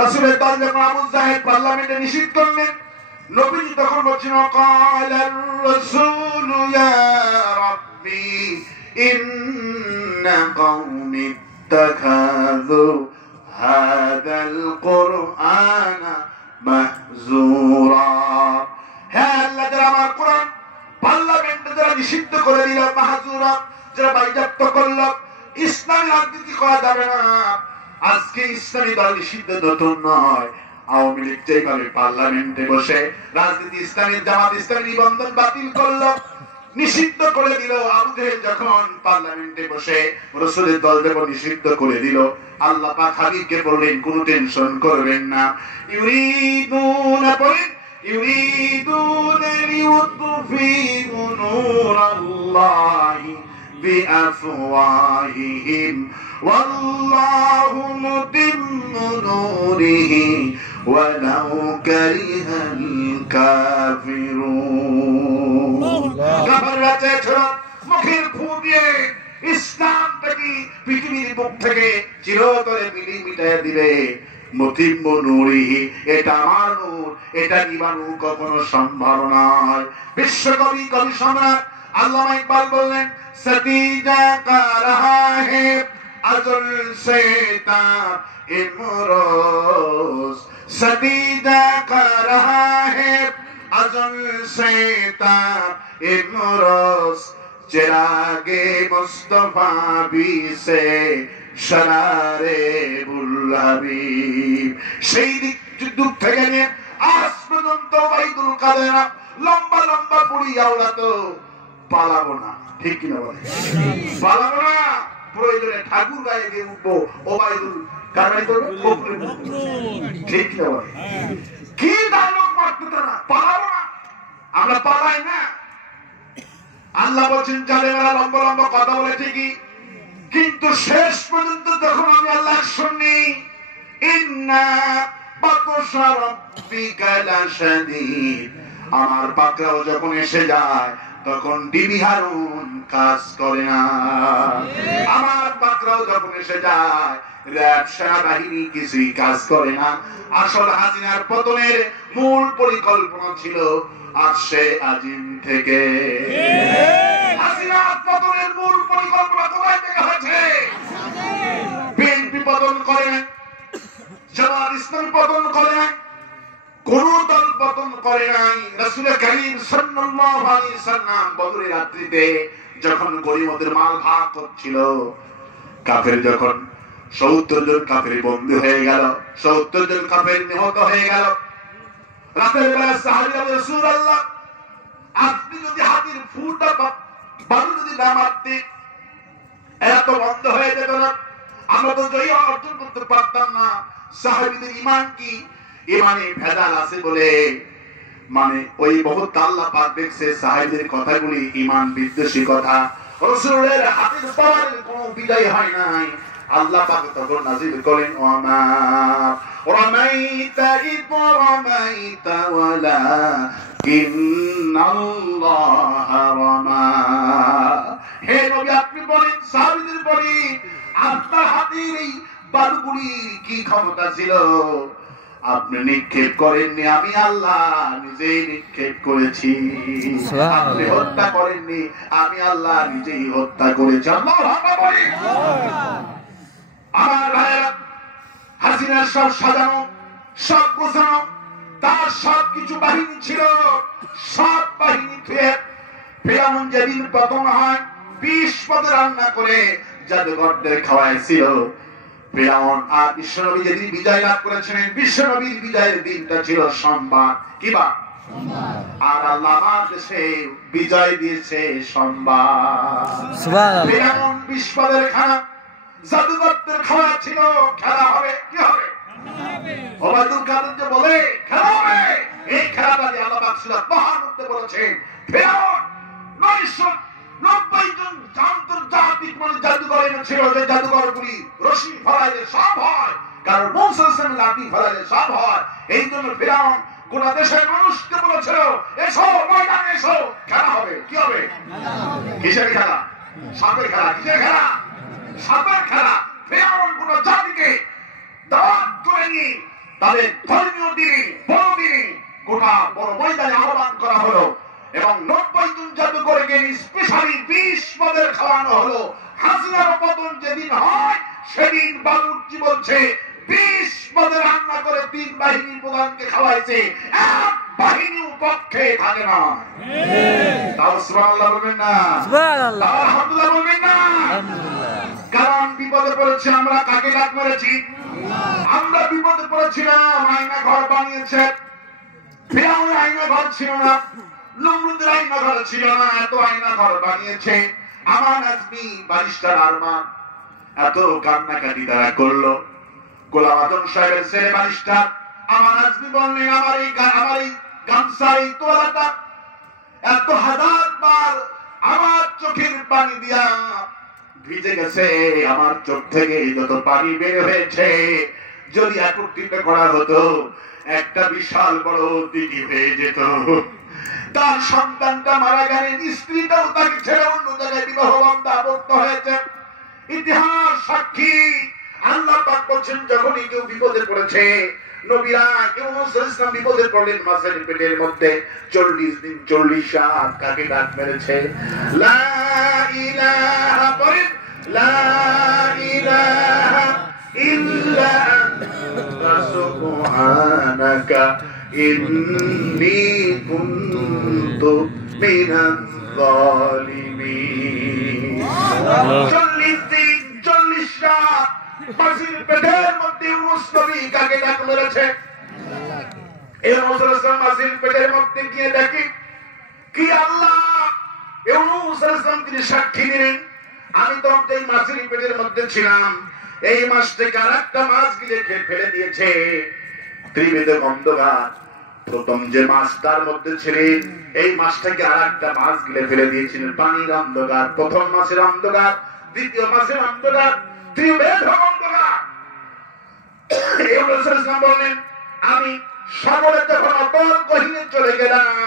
রাসূলের দল যখন আবু জাহেল পার্লামেন্টে নিষিদ্ধ করলেন, নবীজি তখন বলছেন ক্বালার রাসূলু ইয়া রাব্বি ইন্না কওমি ইত্তাখাযু হাদাল কুরআনা মাহজুরা। হ্যাঁ আল্লাহ, যারা আমার কোরআন পার্লামেন্টে যারা নিষিদ্ধ করে দিল, মাহজুরা যারা বাইজাপ্ত করল, ইসলামী রাজনীতি করা যাবে না। আজকে ইসলামী দল নিষিদ্ধ নতুন নয়। আওয়ামী লীগ যেভাবে পার্লামেন্টে বসে রাজনীতি, ইসলামী জামাত ইসলামী নিবন্ধন বাতিল করলো, নিষিদ্ধ করে দিল। আবু জেহেল যখন পার্লামেন্টে বসে রাসূলের দল যখন নিষিদ্ধ করে দিল, আল্লাহ পাক হাবিবকে বললেন কোনো টেনশন করবেন না। ইউরিদুনা বলেন ইউরিদুনা লিউতফিউ নূরাল্লাহি বিআফওয়াহিহিম ওয়াল্লাহু মুতিম্মু নূরিহি ওয়ালাউ কারিহাল কাফিরুন। কাফেররা চেয়েছিল মুখের ফু দিয়ে ইসলামটাকে পৃথিবীর বুক থেকে চিরতরে মিটাইয়া দিবে। মুতিম্মু নূরিহি, এটা আমার নূর, এটা নিবানো কখনো সম্ভব নয়। বিশ্বকবি কবি সম্রাট আল্লামা ইকবাল বললেন সতীজা কা রাহা হে আজল সে তাব ইমরোজ, সতীজা কা রাহা হে আজল সে তাব ইমরোজ, চিরাগে মুস্তফা বি সে শরারে বুল হাবিব। সেই যুগ থেকে নিয়ে আজ পর্যন্ত ওবাইদুল কাদের লম্বা লম্বা পুরি আওলা তো পালাবো না। ঠিক কিনা বলে? পালাবো না, প্রয়োজনে ঠাকুর গায়ে গিয়ে উঠবো, ওবাইদুল কারবাই করবো। ঠিক কিনা বলে? কি ডায়লগ মারতে না, পালাবো না, আমরা পালাই না। আল্লাহ বলছেন জালেমেরা লম্বা লম্বা কথা বলে ঠিকই, কিন্তু শেষ পর্যন্ত যখন আমি আল্লাহ শুনি ইন্না বাতশা রাব্বিকা লাশাদীদ, আমার পাকড়াও যখন এসে যায় তখন ডিবি হারুন কাজ করে না। আমার পাকড়াও যখন এসে যায় র্যাব সেনাবাহিনী কিছুই কাজ করে না। আসল হাসিনার পতনের মূল পরিকল্পনা ছিল আরশে আজিম থেকে। হাসিনার পতনের মূল পরিকল্পনা কোথায় থেকে হয়েছে? বিএনপি পতন করে নাই, জামাত ইসলামী পতন করে নাই, কোন দল পতন করে নাই। রাসূল কারীম সাল্লাল্লাহু আলাইহি সাল্লাম বদরের রাত্রিতে যখন গনিমতের মাল ভাগ করছিল, কাফের যখন 70 জন কাফের বন্দী হয়ে গেল, 70 জন কাফের নিহত হয়ে গেল, রাতের বেলা সাহাবীরা রাসূলুল্লাহ আপনি যদি হাতির ফুটা বালু যদি না মারতে এরা তো বন্ধ হয়ে যেত না, আমরা তো জয় অর্জন করতে পারতাম না। সাহাবীদের ঈমান কি? ঈমানে ভেজাল আছে বলে, মানে ওই বহুত আল্লাহ পাক দেখছে সাহাবীদের কথাগুলি ঈমান বিদ্বেষী কথা। রাসূলের হাতের পাওয়ারের কোনো বিজয় হয় নাই। আল্লাহ পাক তখন নাযিল করেন ওয়ামা রামাইতা ইদ রামাইতা ওয়ালাকিন্নাল্লাহ রামা। হে নবী আপনি বলেন, সাহাবীদের বলেন, আপনার হাতের এই বালুগুলির কি ক্ষমতা ছিল? আপনি নিক্ষেপ করেননি, আমি আল্লাহ নিজেই নিক্ষেপ করেছি। আপনি হত্যা করেননি, আমি আল্লাহ নিজেই হত্যা করেছি। আমার ভাইয়েরা, হাসিনা সব সাজানো, সব গোছানো, তার সব কিছু বাহিনী ছিল, সব বাহিনী থেকে ফিরআউন যেদিন পতন হয় 20 পদে রান্না করে জাদুঘরদের খাওয়াইছিল। ফিরআউন আর বিশ্বনবী যেদিন বিজয় লাভ করেছিলেন, বিশ্বনবীর বিজয়ের দিনটা ছিল সোমবার। কি বার? আর আল্লাহ আমার দেশে বিজয় দিয়েছে সোমবার। ফিরআউন 20 পদের খানা জাদুঘরদের খাওয়া ছিল। খেলা হবে, কি হবে? ওবায়দুল কাদের যে বলে খেলা হবে, এই খেলাটা দিয়ে আল্লাহ পাক সূরা তাহার মধ্যে বলেছেন ফিরআউন 990 জন আন্তর্জাতিক জাদুঘর এনেছিল, যে জাদুঘরগুলি রশি ফলাইলে সব হয়, কারণ মুসা হাসান লাঠি ফলাইলে সব হয়। এই জন্য ফিরআউন গোটা দেশের মানুষকে বলেছিল এসো ময়দানে এসো, খেলা হবে। কি হবে? কিসের খেলা? সাপের খেলা। কিসের খেলা? সাপের খেলা। ফিরআউন গোটা জাতিকে দাওয়াত করে নিয়ে তাদের ধর্মীয় দিনে বড়দিনে গোটা বড় ময়দানে আহ্বান করা হলো এবং 90 জন জাদুঘরকে স্পেশালি 20 পদের খাওয়ানো হলো। হাসিনার পতন যেদিন হয় সেদিন বাবুর্চি বলছে 20 পদে রান্না করে 3 বাহিনীর প্রধানকে খাওয়াইছে, এক বাহিনীর পক্ষে থাকে না। তাও সুবহানাল্লাহ বলবেন না? সুবহানাল্লাহ, আলহামদুলিল্লাহ বলবেন না? কারণ বিপদে পড়েছি আমরা, কাকে ডাক মেরেছি? আমরা বিপদে পড়েছিলাম, আয়না ঘর বানিয়েছে। ফিরআউনের আয়না ঘর ছিল না, নমরুদের আয়না ঘর ছিল না, এত আয়না ঘর বানিয়েছে। আমার আজমি ব্যারিস্টার আরমান এত কান্নাকাটি তারা করলো। গোলাম আজম সাহেবের ছেলে ব্যারিস্টার আমার আজমি বললেন আমার এই গামছা, এই তোয়ালাটা এত হাজার বার আমার চোখের পানি দিয়া ভিজে গেছে, আমার চোখ থেকে যত পানি বের হয়েছে যদি একত্রিত করা হতো একটা বিশাল বড় দিঘি হয়ে যেত। তার সন্তানটা মারা গেলেন, স্ত্রীটাও তাকে ছেড়ে অন্য জায়গায় বিবাহ বন্ধ আবদ্ধ হয়েছে। ইতিহাস সাক্ষী। আল্লাহ পাক বলছেন যখনই কেউ বিপদে পড়েছে, নবীরা ইউনূস আলাইহিস সালাম বিপদে পড়লেন মাছের পেটের মধ্যে 40 দিন 40 রাত কাকে ডাক মেরেছে লা ইলাহা পড়েন, লা ইলাহা ইল্লা আনতা সুবহানাকা ইন্নী কুনতু মিনাজ জালিমিন। 40 দিন 40 রাত মাছের পেটের মধ্যে ইউনূস নবী কাকে ডাক মেরেছে? ইউনূস আলাইহিস সালাম মাছের পেটের মধ্যে গিয়ে দেখি কি আল্লাহ ইউনূস আলাইহিস সালাম তিনি সাক্ষী দিলেন আমি তো এই মাছের পেটের মধ্যে ছিলাম, এই মাছ থেকে আরেকটা মাছ গিলে খেয়ে ফেলে দিয়েছে। ত্রিবেদ অন্ধকার, প্রথম যে মাছটার মধ্যে ছিলেন এই মাছটাকে আরেকটা মাছ গিলে ফেলে দিয়েছিলেন। পানির অন্ধকার, প্রথম মাছের অন্ধকার, দ্বিতীয় মাছের অন্ধকার, ত্রিবেদ অন্ধকার। ইউনূস আলাইহিস সালাম বললেন আমি সাগরে যখন অতল গহীনে চলে গেলাম,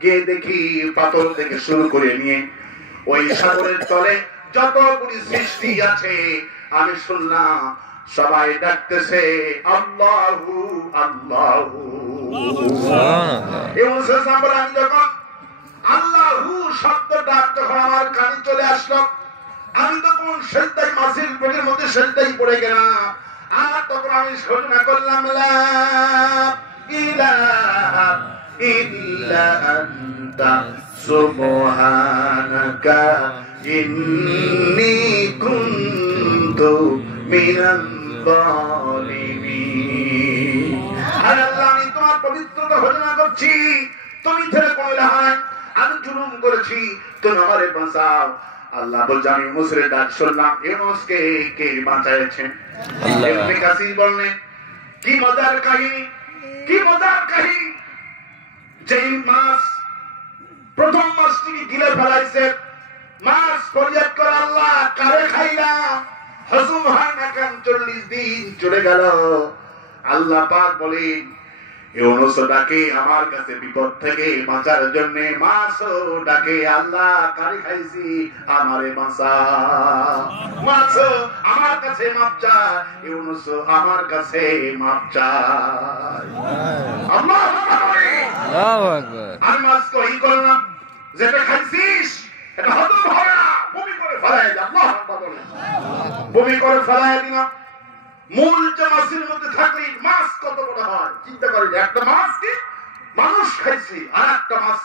গিয়ে দেখি পাথর থেকে শুরু করে নিয়ে ওই সাগরের তলে যতগুলি সৃষ্টি আছে আমি শুনলাম সবাই ডাকতেছে আল্লাহু আল্লাহু। ইউনূস আলাইহিস সালাম বলেন আমি যখন আল্লাহু শব্দটা যখন আমার কানে চলে আসলো, আমি তখন সেজদায় মাছের পেটের মধ্যে সেজদায় পড়ে গেলাম। আর তখন আমি ঘোষণা করলাম লা ইলাহা ইল্লা আনতা সুবহানাকা ইন্নী কুনতু মিনাজ জালিমিন। আল্লাহ আমি তোমার পবিত্রতা ঘোষণা করছি, তুমি ছেড়ে কইলা হয় আমি জুলুম করেছি, তুমি আমারে বাঁচাও। আল্লাহ বলছে আমি মুসরে ডাক শুনলাম, ইউনূসকে কে বাঁচাইছেন? ইবনে কাসির বললেন কি মজার কাহিনী, কি মজার কাহিনী। যেই মাছ প্রথম মাছটিকে গিলে ফেলাইছে, মাছ ফরিয়াদ করে আল্লাহ কারে খাইলাম, হজম হয় না কেন, 40 দিন চলে গেল। আল্লাহ পাক বলেন ইউনুস ডাকে আমার কাছে বিপদ থেকে বাঁচার জন্য, মাছ ডাকে আল্লাহ কারে খাইছি আমারে বাঁচা। মাছ আমার কাছে মাপ চায়, ইউনুস আমার কাছে মাপ চায়। আল্লাহু আকবার। আমি মাছ কই করলাম, যেটা খাইছিস এটা হজম হবে না, বমি করে ফেলাই দে। আল্লাহু আকবার বলে বমি করে ফেলাই দিলাম। মূল যে মাছের মধ্যে থাকলে মাছ কত বড় হয় চিন্তা করি। একটা মাছ কি মানুষ খাইছে, আর একটা মাছ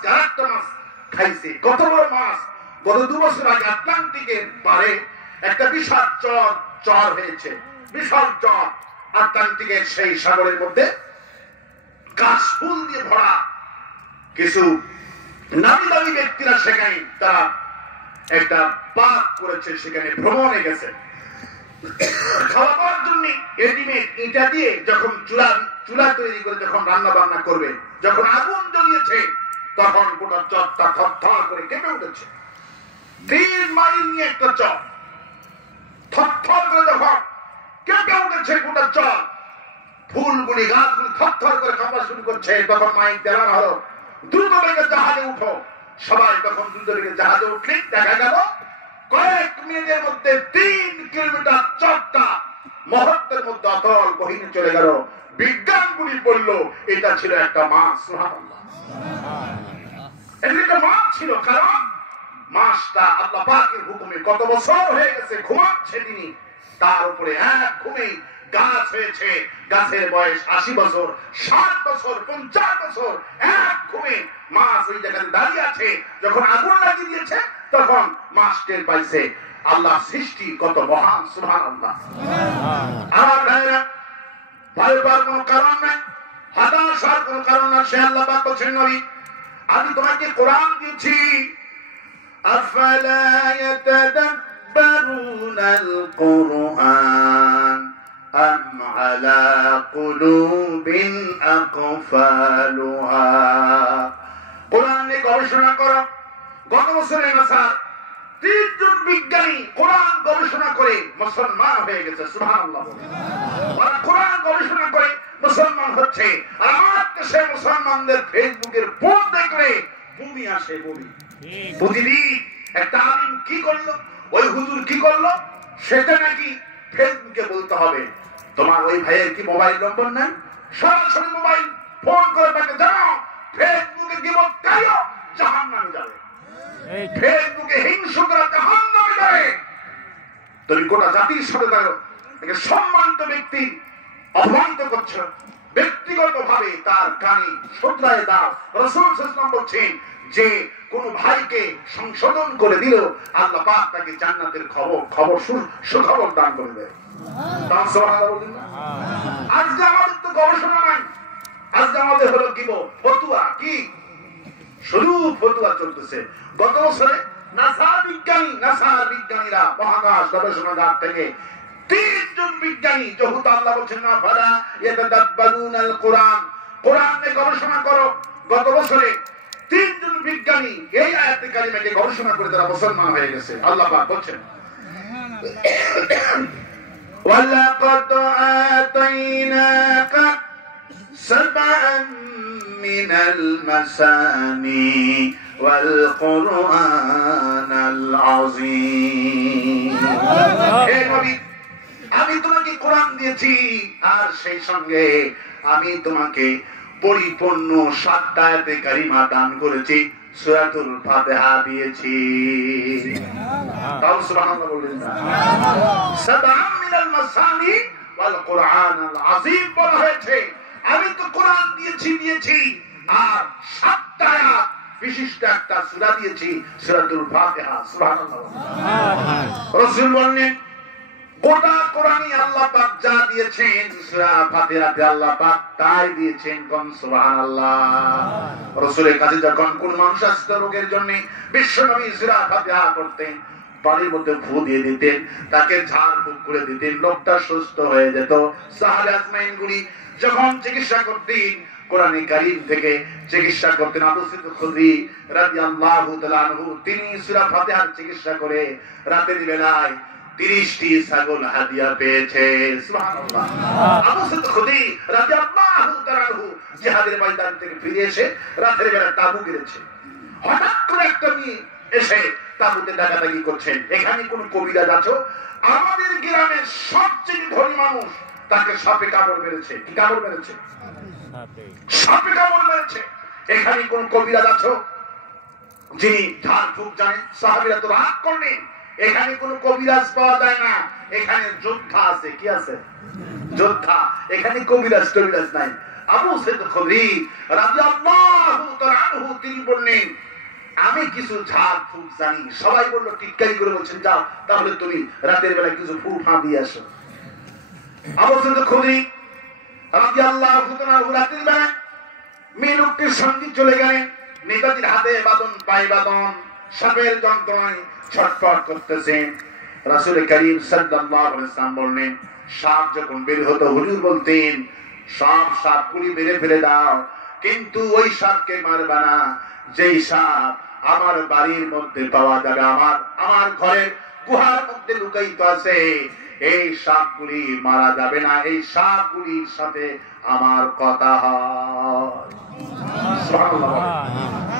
খাইছে, কত বড় মাছ। গত 2 বছর আগে আটলান্টিকের পারে একটা বিশাল চর হয়েছে, বিশাল চর আটলান্টিকের সেই সাগরের মধ্যে কাশ ফুল দিয়ে ভরা। কিছু নামি দামি ব্যক্তিরা সেখানে তারা একটা পার্ক করেছে, সেখানে ভ্রমণে গেছে খাওয়া দাওয়ার জন্য। রেডিমেড ইটা দিয়ে যখন চুলা তৈরি করে যখন রান্না বান্না করবে, যখন আগুন জ্বলিয়েছে তখন গোটা চরটা থরথর করে কেঁপে উঠেছে। 3 মাইল নিয়ে একটা চর, থরথর করে যখন কেঁপে উঠেছে গোটা চর, ফুলগুলি গাছগুলি থরথর করে কাঁপা শুরু করছে, তখন মাইক দেওয়া হলো দ্রুত বেগে জাহাজে উঠো। সবাই তখন দ্রুত বেগে জাহাজে উঠলে দেখা গেল কয়েক মিনিটের মধ্যে 3 কিলোমিটার চরটা মুহূর্তের মধ্যে অতল গহীনে চলে গেল। বিজ্ঞানগুলি বলল এটা ছিল একটা মাছ। সুবহানাল্লাহ, এটা একটা মাছ ছিল। কারণ মাছটা আল্লাহ পাকের হুকুমে কত বছর হয়ে গেছে ঘুমাচ্ছে তিনি, তার উপরে এক ঘুমে গাছ হয়েছে। গাছের বয়স 80 বছর, 60 বছর, 50 বছর। এক ঘুমে মাছ ওই জায়গায় দাঁড়িয়ে আছে। যখন আগুন লাগিয়ে দিয়েছে তখন মাছ টের পাইছে আল্লাহ সৃষ্টি কত মহান। সুবহানাল্লাহ। আমার ভাইরা, ভয়ের কোনো কারণ নাই, হতাশার কোনো কারণ না। সে আল্লাহ পাক বলেন, নবী আমি তোমাকে কোরআন দিয়েছি, আফালা ইয়াতাদাব্বারুনাল কুরআন আম আলা কুলুবিন আকফালুহা। কোরআন নিয়ে গবেষণা করো। গত বছরে নাসা 3 জন বিজ্ঞানী কোরআন গবেষণা করে মুসলমান হয়ে গেছে। সুবহানাল্লাহ। ওরা কোরআন গবেষণা করে মুসলমান হচ্ছে। আর আমার দেশে মুসলমানদের ফেসবুকের পোস্ট দেখলে বমি আসে, বমি। প্রতিদিন একটা আলিম কি করলো, ওই হুজুর কি করলো, সেটা নাকি ফেসবুকে বলতে হবে। তোমার ওই ভাইয়ের কি মোবাইল নম্বর নাই? সরাসরি মোবাইল ফোন করে তাকে জানাও ফেসবুকে গিবতকারীও জাহান্নামে যাবে, ফেসবুকে হিংসুকরা জাহান্নামে যাবে। তুমি গোটা জাতির সাথে তার সম্মানিত ব্যক্তি অপমানিত করছো, ব্যক্তিগত ভাবে তার কানে শোধরায় দাও। রাসূল সাল্লাল্লাহু আলাইহি ওয়াসাল্লাম বলছেন যে কোন ভাইকে সংশোধন করে দিল আল্লাহ পাক তাকে জান্নাতের সুখবর দান করে দেয়। আজকে আমাদের তো গবেষণা নাই, আজকে আমাদের হলো কি ফতুয়া, কি শুধু ফতুয়া চলতেছে। গত বছরে নাসার বিজ্ঞানীরা মহাকাশ গবেষণাগার থেকে 3 জন বিজ্ঞানী, যেহেতু আল্লাহ বলছেন না ফালা ইয়াতাদাব্বারুনাল কুরআন, কোরআন নিয়ে গবেষণা করো। গত বছরে 3 জন বিজ্ঞানী এই আয়াতে কারিমাকে গবেষণা করে তারা মুসলমান হয়ে গেছে। আল্লাহ পাক বলছেন ওয়ালাকাদ আতাইনাকা সাবআন মিনাল মাসানি ওয়াল কুরআনাল আযীম। হে নবী, আমি তোমাকে কোরআন দিয়েছি, আর সেই সঙ্গে আমি তোমাকে পরিপূর্ণ 7টা আয়াতে কারিমা দান করেছি, সূরাতুল ফাতিহা দিয়েছি। তাও সুবহানাল্লাহ বললেন না? সাবআন মিনাল মাসানি ওয়াল কুরআনাল আযীম বলা হয়েছে। আমি তো কোরআন দিয়েছি আর 7টা আয়াত বিশিষ্ট একটা সূরা দিয়েছি, সূরাতুল ফাতিহা। সুবহানাল্লাহ। রাসূল বললেন গোটা কোরআনই আল্লাহ পাক যা দিয়েছেন সূরা ফাতিহাতে আল্লাহ পাক তাই দিয়েছেন। কোন সুবহানাল্লাহ। রাসূলের কাছে যখন কোন মানুষ আসতো রোগের জন্য, বিশ্বনবী সূরা ফাতিহা পড়তেন, পানির মধ্যে ফু দিয়ে দিতেন, তাকে ঝাড় ফুঁক করে দিতেন, লোকটা সুস্থ হয়ে যেত। সাহাবা আজমাইনগুলি যখন চিকিৎসা করতেন কোরআনে কারীম থেকে চিকিৎসা করতেন। আবু সাঈদ খুদরি রাদিয়াল্লাহু তাআলা আনহু তিনি সূরা ফাতিহার চিকিৎসা করে রাতের বেলায় 30টি ছাগল হাদিয়া পেয়েছে। সুবহানাল্লাহ। আবু সাইদ খুদরি রাদিয়াল্লাহু তাআলা আনহু জিহাদের ময়দান থেকে ফিরে এসে রাতের বেলা তাঁবু গেড়েছে। হঠাৎ করে একটা মেয়ে এসে তাঁবুতে ডাকাডাকি করছেন। এখানে কোন কবিরাজ আছো? আমাদের গ্রামের সবচেয়ে ধনী মানুষ, তাকে সাপে কামড় মেরেছে। কি কামড় মেরেছে? সাপে কামড় মেরেছে। এখানে কোন কবিরাজ আছো যিনি ঝাড় ফুঁক জানেন? সাহাবীরা তো রাগ করলেন, এখানে কোন কবিরাজ পাওয়া যায় না, এখানে যোদ্ধা আছে। কি আছে? যোদ্ধা। এখানে কবিরাজ টবিরাজ নাই। আবু সাইদ খুদরি রাদিয়াল্লাহু তাআলা আনহু তিনি বললেন, আমি কিছু ঝাড় ফুঁক জানি। সবাই বললো, টিটকারি করে বলছেন, যাও তাহলে তুমি রাতের বেলা কিছু ফুল ফা দিয়ে আসো। আবু সাইদ খুদরি রাদিয়াল্লাহু তাআলা আনহু রাতের বেলা মেয়ে লোকটির সঙ্গে চলে গেলেন। নেতাজির হাতে বাঁধন, পায়ে বাঁধন, সাপের যন্ত্রণায় ছটফট করতেছেন। রাসূল করিম সাল্লাল্লাহু আলাইহি ওয়াসাল্লাম বললেন, সাপ যখন বের হতো হুজুর বলতেন, সাপ গুলি মেরে ফেলে দাও, কিন্তু ওই সাপকে মারবা না যেই সাপ আমার বাড়ির মধ্যে পাওয়া যাবে, আমার ঘরের গুহার মধ্যে লুকায়িত আছে। এই সাপগুলি মারা যাবে না, এই সাপগুলির সাথে আমার কথা হয়।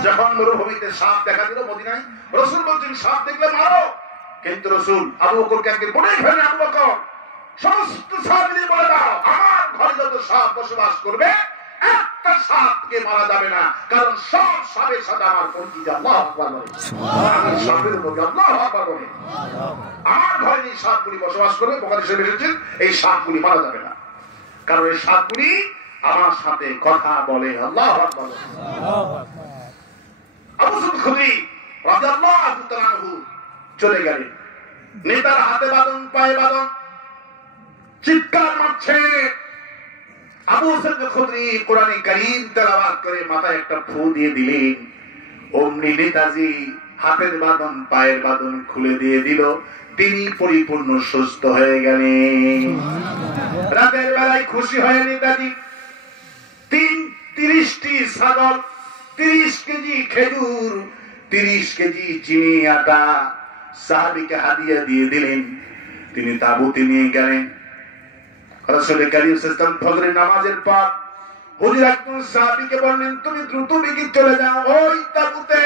যখন মরুভূমিতে সাপ দেখা দিল মদিনায়, রাসূল বলছেন সাপ দেখলে মারো, কিন্তু রাসূল আবু বকরকে একদিন বলেই ফেলেন, আবু বকর সমস্ত সাহাবীদের বলে দাও, আমার ঘরে যত সাপ বসবাস করবে একটা সাপকে মারা যাবে না, কারণ সব সাপের সাথে আমার পরিচিত। আল্লাহু আকবার বলে, আমি সাপের উপরে আল্লাহু আকবার বলে, আমার ঘরে যে সাপগুলি বসবাস করবে, বুখারী শরীফে এসেছে, এই সাপগুলি মারা যাবে না, কারণ এই সাপগুলি আমার সাথে কথা বলে। আল্লাহু আকবার। আবু সাইদ খুদরি রাদিয়াল্লাহু তাআলা আনহু চলে গেলেন। নেতার হাতে বাঁধন, পায়ে বাঁধন, চিৎকার মারছে। আবু সাইদ খুদরি কোরআনে কারীম তেলাওয়াত করে মাথায় একটা ফু দিয়ে দিলেন। অমনি নেতাজি হাতের বাঁধন, পায়ের বাঁধন খুলে দিয়ে দিল। তিনি পরিপূর্ণ সুস্থ হয়ে গেলেন। রাতের বেলায় খুশি হয়ে নেতাজি 30টি ছাগল, 30 কেজি খেজুর, 30 কেজি চিনি আটা সাহাবীকে হাদিয়া দিয়ে দিলেন। তিনি তাঁবুতে নিয়ে গেলেন। রাসূল করিম সাল্লাল্লাহু আলাইহি ওয়াসাল্লাম ফজরের নামাজের পর হুজুর একজন সাহাবীকে বললেন, তুমি দ্রুত বেগে চলে যাও ওই তাঁবুতে,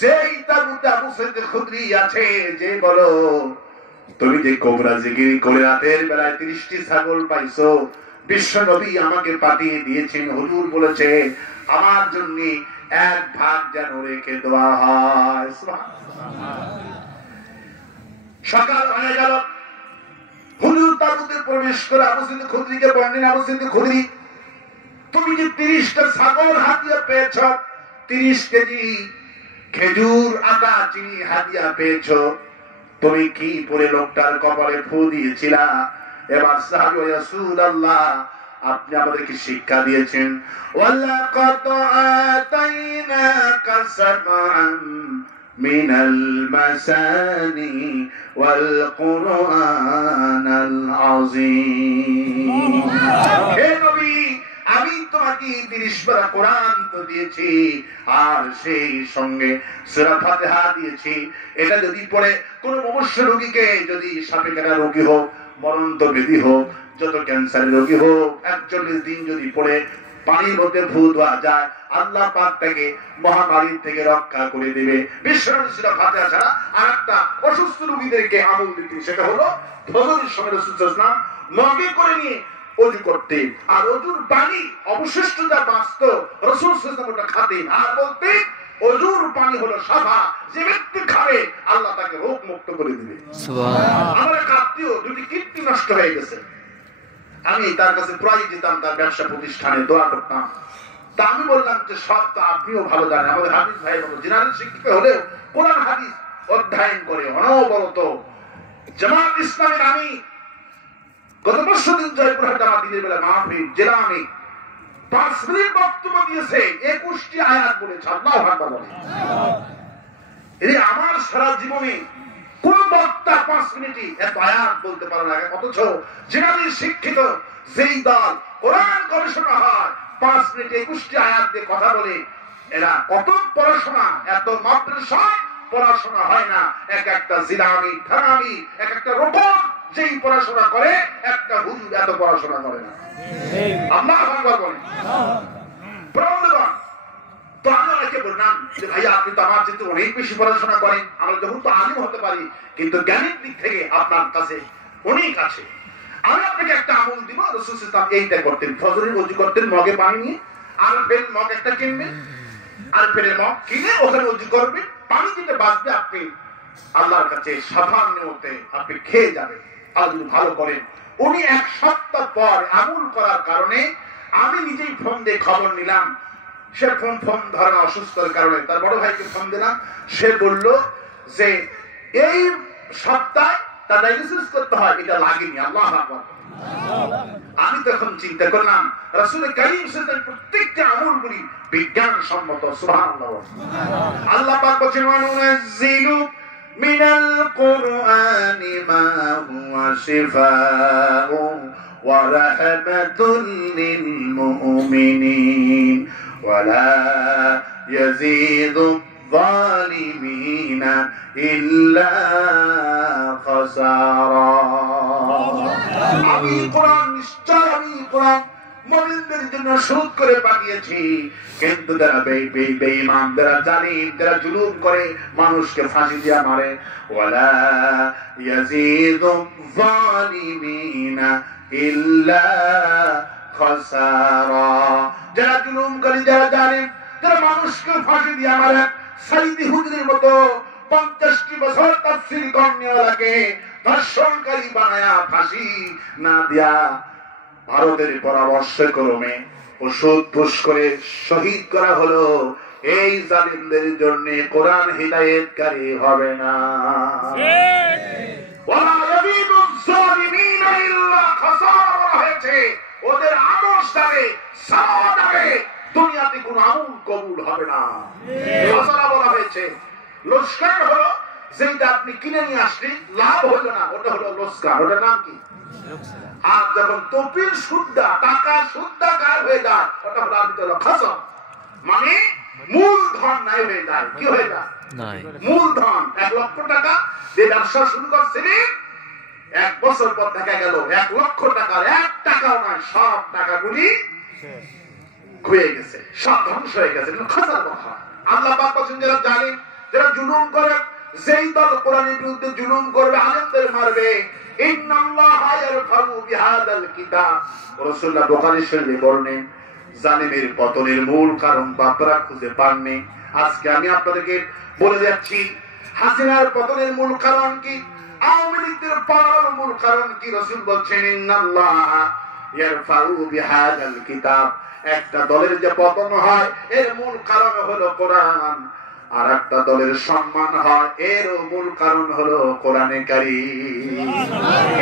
যেই তাঁবুতে আবু সাইদ খুদরি আছে, যে বলো তুমি যে কোবরা জিকির করে রাতের বেলায় 30টি ছাগল পাইছো, বিশ্ব নবী আমাকে পাঠিয়ে দিয়েছেন, হুজুর বলেছে আমার জন্য 1 ভাগ যেন রেখে দেওয়া হয়। সকাল হয়ে গেল, হুজুর তাঁবুতে প্রবেশ করে আবু সাইদ খুদরিকে বললেন, আবু সাইদ খুদরি তুমি যে 30টা ছাগল হাদিয়া পেয়েছ, 30 কেজি খেজুর, আটা, চিনি হাদিয়া পেয়েছ, তুমি কি পরে লোকটার কপালে ফু দিয়েছিলা? এবার সাহাবী, ইয়া রাসূলুল্লাহ আপনি আমাদেরকে শিক্ষা দিয়েছেন, ওয়ালাকাদ আতাইনাকা সাবআন মিনাল মাসানি ওয়াল কুরআনাল আযীম। হে নবী, আমি তোমাকে 30 পারা কোরআন তো দিয়েছি, আর সেই সঙ্গে সূরা ফাতিহা দিয়েছি। এটা যদি পড়ে কোন মুমূর্ষু রোগীকে, যদি সাপে কাটা রোগী হোক, মরন্ত ব্যাধি হোক, যত ক্যান্সারের রোগী হোক, 41 দিন যদি পড়ে পানির মধ্যে ফু দেওয়া যায়, আল্লাহ পাক তাকে মহামারী থেকে রক্ষা করে দেবে। বিশ্বনবী সূরা ফাতিহা ছাড়া আরেকটা অসুস্থ রোগীদেরকে আমল দিতেন, সেটা হলো ফজরের সময় রাসূল সাল্লাল্লাহু আলাইহি ওয়াসাল্লাম নবী করে নিয়ে ওযু করতেন, আর ওযুর পানি অবশিষ্ট যা বাঁচত রাসূল সাল্লাল্লাহু আলাইহি ওয়াসাল্লাম ওটা খাতেন, আর বলতেন ওযুর পানি হলো সাফা, যে ব্যক্তি খাবে আল্লাহ তাকে রোগ মুক্ত করে দিবে। সুবহানাল্লাহ। আমার এক আত্মীয় দুটি কিডনি নষ্ট হয়ে গেছে, আমি তার কাছে প্রায় যেতাম, তার ব্যবসা প্রতিষ্ঠানে দোয়া করতাম। তা আমি বললাম যে সব তো আপনিও ভালো জানেন, আমাদের হাদিস ভাই বলো জেনারেল শিক্ষিত হলেও কোরআন হাদিস অধ্যয়ন করে অনবরত জামাত ইসলামের, আমি গত বছর দিন জয়পুরহাট আমার দিনের বেলা মাহফিল জেলা, আমি 5 মিনিট বক্তব্য দিয়েছে, 21টি আয়াত বলেছে। আল্লাহু আকবার বলে, এই আমার সারা জীবনে কোন বক্তা 5 মিনিটে এত আয়াত বলতে পারে না, অথচ জেনারেল শিক্ষিত যেই দল কোরআন গবেষণা হয় 5 মিনিটে 21টি আয়াত দিয়ে কথা বলে, এরা কত পড়াশোনা, এত মাদ্রাসায় পড়াশোনা হয় না। এক একটা জিলামি থানামি এক একটা রোবট যেই পড়াশোনা করে, একটা হুজুর এত পড়াশোনা করে না। আল্লাহু আকবার বলেন। প্রবন্ধগণ, তো আমি ওনাকে বললাম যে ভাইয়া আপনি তো আমার যেহেতু অনেক বেশি পড়াশোনা করেন, আমরা যখন তো আলিম হতে পারি, কিন্তু জ্ঞানের দিক থেকে আপনার কাছে অনেক আছে। আমি আপনাকে একটা আমল দিব। রাসূল সাল্লাল্লাহু আলাইহি ওয়াসাল্লাম এইটা করতেন, ফজরের ওযু করতেন, মগে পানি নিয়ে আর ফের মগ একটা কিনবেন, আর ফের মগ কিনে ওখানে ওযু করবেন, পানি যেটা বাঁচবে আপনি আল্লাহর কাছে সাধারণ নিয়তে আপনি খেয়ে যাবেন। আর যদি ভালো করেন, উনি এক সপ্তাহ পর আমল করার কারণে আমি নিজেই ফোন দিয়ে খবর নিলাম। সে ফোন ধরে না, অসুস্থতার কারণে। তার বড় ভাইকে ফোন দিলাম, সে বলল যে এই সপ্তাহে তার ডায়ালিসিস করতে হয়, এটা লাগেনি। আল্লাহু আকবার। আমি তখন চিন্তা করলাম রাসূল কারীম সাল্লাল্লাহু আলাইহি ওয়াসাল্লাম প্রত্যেকটা আমলগুলি বিজ্ঞানসম্মত। সুবহানাল্লাহ। আল্লাহ পাক বলেন ওয়ানুনাজ্জিলু মিনাল কুরআনি মা হুয়া শিফাউন ওয়া রাহমাতুল লিল মুমিনিন ওয়া লা ইয়াজিদু যালিমিনা ইল্লা খাসারা। আমি কোরআন নিশ্চয়, আমি কোরআন মুমিনদের জন্য সুদ করে পাঠিয়েছি, কিন্তু যারা বেঈমান, যারা জালিম, যারা জুলুম করে মানুষকে ফাঁসি দিয়ে মারে, ওয়ালা ইয়াজিদু যালিমিনা ইল্লা খাসারা। যারা জুলুম করে, যারা জালিম, যারা মানুষকে ফাঁসি দিয়ে মারে, সাইদি হুজুরের মতো 50টি বছর তাফসীর করনেওয়ালাকে ধর্ষণকারী বানায়া ফাঁসি না দিয়া ভারতের পরামর্শ ক্রমে ওষুধ পুশ করে শহীদ করা হলো। এই জালিমদের জন্য কোরআন হিদায়াতকারী হবে না। ওয়ালা ইয়াবিদু যালিমিনা ইল্লা খাসারা হয়েছে। ওদের আমল যাবে, সাওয়া যাবে, দুনিয়াতে কোনো আমল কবুল হবে না। খাসারা বলা হয়েছে। লোকসান হলো যেটা আপনি কিনে নিয়ে আসলেন, লাভ হলো না, ওটা হলো লোকসান। ওটার নাম কি? আর যখন তপিল সুদ্ধা, টাকা সুদ্ধা গায়েব হয়ে যায়, ওটা হলো আপনি হলো খাসারা। মানে মূলধন নাই হয়ে যায়। কি হয়ে যায়? মূলধন। 1 লক্ষ টাকা দিয়ে ব্যবসা শুরু করছিলেন, 1 বছর পর দেখা গেল 1 লক্ষ টাকার 1 টাকাও নয়, সব টাকাগুলি খুয়ে গেছে, সব ধ্বংস হয়ে গেছে। খাসার কথা। আল্লাহ পাক বলেন যারা জালিম, যারা জুলুম করে, যেই দল কোরআনের বিরুদ্ধে জুলুম করবে, আলেমদের মারবে, ইন্নাল্লাহা ইয়ারফাউ বিহাদাল কিতাব। রাসূলুল্লাহ বুখারী শরীফে বলেন জালিমের পতনের মূল কারণ বাপরা খুঁজে পাননি। আজকে আমি আপনাদেরকে বলে যাচ্ছি হাসিনার পতনের মূল কারণ কি, আওয়ামী লীগের পতনের মূল কারণ কি। রাসূল বলছেন ইন্নাল্লাহা ইয়ারফাউ বিহাদাল কিতাব। একটা দলের যে পতন হয় এর মূল কারণ হলো কোরআন, আর একটা দলের সম্মান হয় এর মূল কারণ হলো কোরআনে কারীম।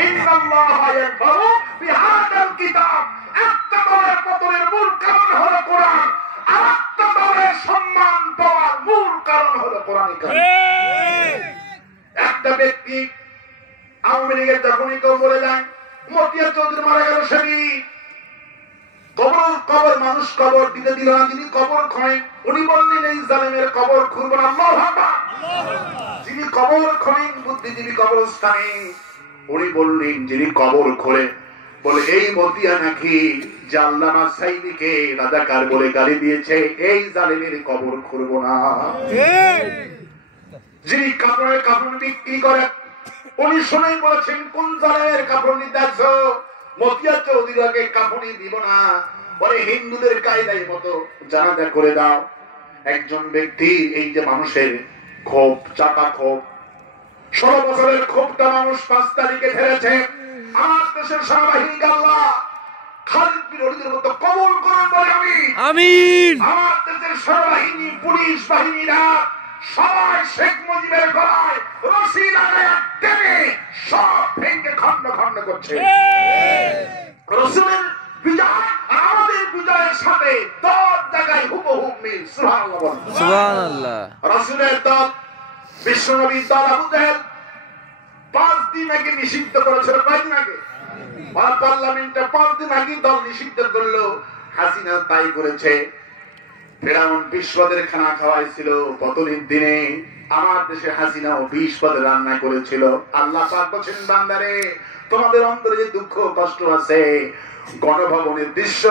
ইন্নাল্লাহা ইয়ারফাউ বিহাদাল কিতাব। একটা দলের পতনের মূল কারণ হলো কোরআন, আর একটা দলের সম্মান পাওয়ার মূল কারণ হলো কোরআনে কারীম। একটা ব্যক্তি আওয়ামী লীগের যখনই কেউ বলে যায় মতিয়া চৌধুরী মারা গেল, সেদিন কবর মানুষ কবর দিতে দিল না। যিনি কবর খোঁড়েন উনি বললেন এই জালেমের কবর খুঁড়ব না। আল্লাহু আকবার। যিনি কবর খোঁড়েন বুদ্ধিজীবী কবরস্থানে, উনি বললেন যিনি কবর খোঁড়ে, বলে এই মতিয়া নাকি যে আল্লামা সাইদিকে রাজাকার বলে গালি দিয়েছে, এই জালেমের কবর খুঁড়ব না। যিনি কাপড়ের কাপড় বিক্রি করে উনি শুনেই বলেছেন কোন জালেমের কাপড় নির্দেশ, মতিয়া চৌধুরীকে কাপড়ি দিব না, বলে হিন্দুদের কায়দায় মতো জানাজা করে দাও। একজন ব্যক্তি, এই যে মানুষের ক্ষোভ, চাপা ক্ষোভ, 16 বছরের ক্ষোভটা মানুষ 5 তারিখে ফেলেছে। আমার দেশের সেনাবাহিনীকে আল্লাহ খালিদ বিন ওলীদের মতো কবুল করুন বলে আমিন। আমার দেশের সেনাবাহিনী, পুলিশ বাহিনীরা সবাই শেখ মুজিবের গলায় রশি লাগায়া টেনে সব ভেঙে খন্ড খন্ড করছে। রাসূলের বিজয় আমাদের বিজয়ের সাথে 10 জায়গায় হুবহু মিল। সুবহানাল্লাহ। রাসূলের দল, বিশ্বনবীর দল আবু জাহেল 5 দিন আগে নিষিদ্ধ করেছিল। কয়দিন আগে? পার্লামেন্টে 5 দিন আগে দল নিষিদ্ধ করলো। হাসিনা তাই করেছে। ফেরাউন বিশ্বদের খানা খাওয়াইছিল পতনের দিনে, আমার দেশে হাসিনাও 20 পদে রান্না করেছিল। আল্লাহ পাক বলেন, বান্দারে তোমাদের অন্তরে যে দুঃখ কষ্ট আছে, গণভবনের দৃশ্য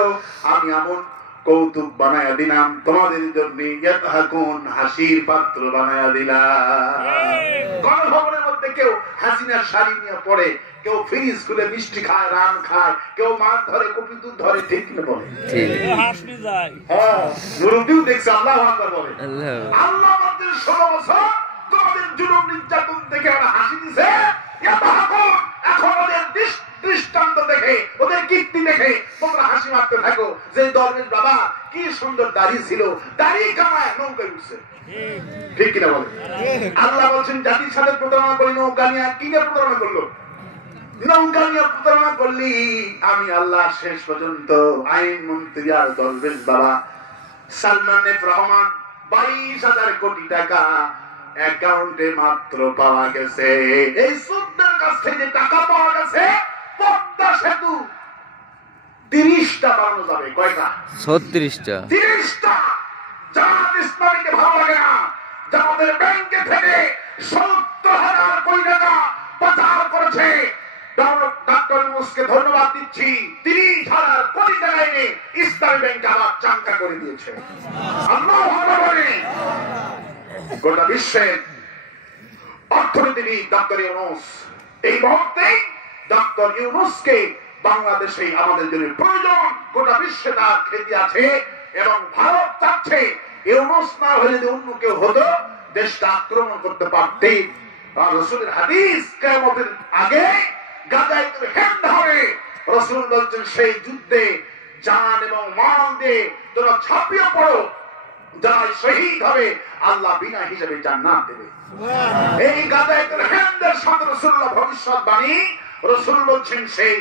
আমি এমন কৌতুক বানায়া দিলাম তোমাদের জন্য, হাসির পাত্র বানায়া দিলাম। গণভবনের মধ্যে কেউ হাসিনার শাড়ি নিয়ে পড়ে, কেউ ফ্রিজ খুলে মিষ্টি খায়, রান খায়, কেউ মাছ ধরে, কপি দুধ ধরে, ঠিক না বলে? মুরব্বিও দেখছে, আল্লাহু আকবার বলে। আল্লাহ বলেন 16 বছর তোমাদের জুলুম নির্যাতন থেকে ওরা হাসি দিছে, এখন ওদের দৃষ্টান্ত দেখে, ওদের কীর্তি দেখে তোমরা হাসি মারতে থাকো। যে দরবেশ বাবা কি সুন্দর দাড়ি ছিল, দাড়ি কামায় নৌকায় উঠছে, ঠিক কিনা বলে? আল্লাহ বলছেন জাতির সাথে প্রতারণা করি, নৌকা নিয়ে কি নিয়ে প্রতারণা করলো? নৌকা নিয়ে প্রতারণা করলি। আমি আল্লাহ শেষ পর্যন্ত আইন মন্ত্রী আর দরবেশ বাবা সালমান এফ রহমান 22,000 কোটি টাকা অ্যাকাউন্টে মাত্র পাওয়া গেছে। এই সুদদের কাছ থেকে টাকা পাওয়া গেছে, পদ্মা সেতু 30টা বানানো যাবে। কয়টা? 36টা। 30টা। জামাত ইসলামীকে ভালো লাগে না, আমাদের ব্যাংকে থেকে 70,000 কোটি টাকা পাচার করেছে। ডক্টর ইউনূসকে ধন্যবাদ দিচ্ছি, 30,000 কোটি টাকা এনে ইসলামী ব্যাংক আবার চাঙ্গা করে দিয়েছে। আল্লাহু আকবার। গোটা বিশ্বের অর্থনীতিবিদ ডক্টর ইউনূস, এই মুহূর্তে ডক্টর ইউনূসকে বাংলাদেশে আমাদের জন্য প্রয়োজন। গোটা বিশ্বে তার খ্যাতি আছে এবং ভারত চাচ্ছে ইউনূস না হলে যদি অন্য কেউ হতো দেশটা আক্রমণ করতে পারতে। রাসূলের হাদিস, কিয়ামতের আগে গাজায় হেন্দ হবে। রাসূল বলছেন সেই যুদ্ধে জান এবং মাল দিয়ে তোমরা ঝাঁপিয়ে পড়ো, যারা শহীদ হবে আল্লাহ বিনা হিসাবে জান্নাত দেবে। এই গাজায় হেন্দের সাথে রাসূলুল্লাহ ভবিষ্যৎবাণী। রাসূল বলছেন সেই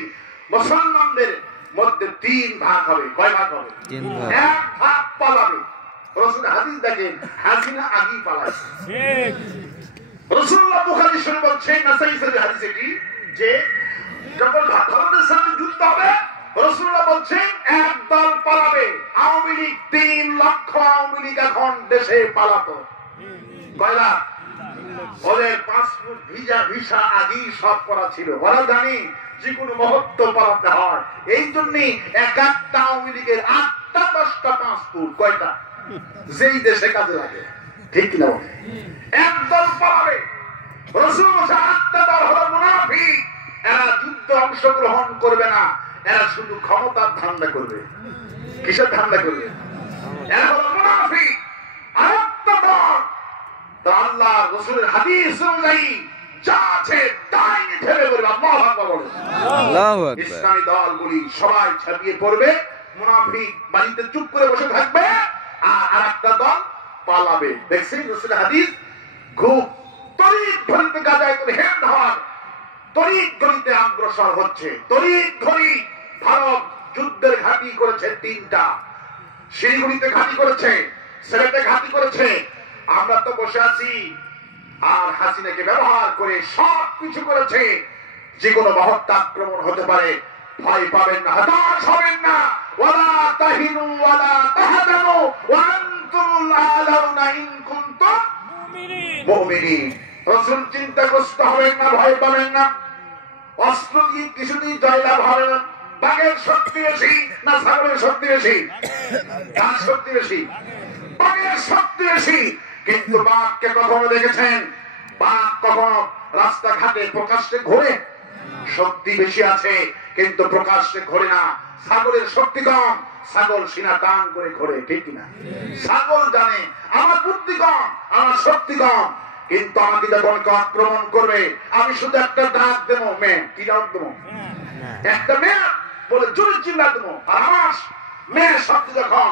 মুসলমানদের মধ্যে 3 ভাগ হবে। কয় ভাগ হবে? 3 ভাগ। 1 ভাগ পালাবে। রাসূলের হাদিস দেখেন, হাসিনা আগেই পালায়। ঠিক। রাসূলুল্লাহ বুখারী শরীফ বলছেন, নাসাঈ শরীফের হাদিস এটি, যে যখন ভারতের সাথে যুদ্ধ হবে রাসূলুল্লাহ বলছেন এক দল পালাবে। আওয়ামী লীগ 3 লক্ষ আওয়ামী লীগ এখন দেশে পালাতো। কয়লা? ওদের পাসপোর্ট ভিসা আগেই সব করা ছিল। ওরা জানি যে কোনো মুহূর্ত পালাতে হয়। এই জন্যই একটা আওয়ামী লীগের 8টা 10টা পাসপোর্ট। কয়টা? যেই দেশে কাজে লাগে, ঠিক কিনা বলে? একদল পালাবে। রাসূল বলেছেন 8টা দল হলো মুনাফিক। এরা যুদ্ধে অংশগ্রহণ করবে না, এরা শুধু ক্ষমতার ধান্দা করবে। কিসের ধান্দা করবে? এরা হলো মুনাফিক। আরেকটা দল, আল্লাহ রাসূলের হাদিস অনুযায়ী যা আছে তাই ঠেলে পড়বে। আল্লাহু আকবার বলুন। আল্লাহু আকবার। ইসলামী দলগুলি সবাই ছাপিয়ে পড়বে, মুনাফিক বাড়িতে চুপ করে বসে থাকবে, আর আরেকটা দল পালাবে। দেখছেন রাসূলের হাদিস? খুব তড়িৎ ঘড়িতে গাজায় করে হেন্দ হওয়ার তড়িৎ ঘড়িতে অগ্রসর হচ্ছে। তড়িৎ ঘড়ি ভারত যুদ্ধের ঘাঁটি করেছে 3টা। শিলিগুড়িতে ঘাঁটি করেছে, সিলেটে ঘাঁটি করেছে। আমরা তো বসে আছি আর হাসিনাকে ব্যবহার করে সব কিছু করেছে। যে কোনো মুহূর্তে আক্রমণ হতে পারে। ভয় পাবেন না, হতাশ হবেন না। ওয়ালা তাহিনু ওয়ালা তাহজানু ওয়া আনতুমুল আ'লাউনা ইন কুনতুম মুমিনিন। রাসূল চিন্তাগ্রস্ত হবেন না, ভয় পাবেন না। অস্ত্র দিয়ে কিছুদিন জয়লাভ হবে না। বাঘের শক্তি বেশি না ছাগলের শক্তি বেশি? কার শক্তি বেশি? বাঘের শক্তি বেশি। কিন্তু বাঘকে কখনো দেখেছেন? বাঘ কখনো রাস্তাঘাটে প্রকাশ্যে ঘোরে? শক্তি বেশি আছে কিন্তু প্রকাশ্যে ঘোরে না। ছাগলের শক্তি কম, ছাগল সিনা টান করে ঘোরে, ঠিক কিনা? ছাগল জানে আমার বুদ্ধি কম, আমার শক্তি কম, কিন্তু আমাকে যখন আক্রমণ করবে আমি শুধু একটা ডাক দেবো, মেয়ে কি ডাক দেবো? একটা মেয়ে বলে জোরে চিল্লা দেবো, আর আমার মেয়ে শক্তি যখন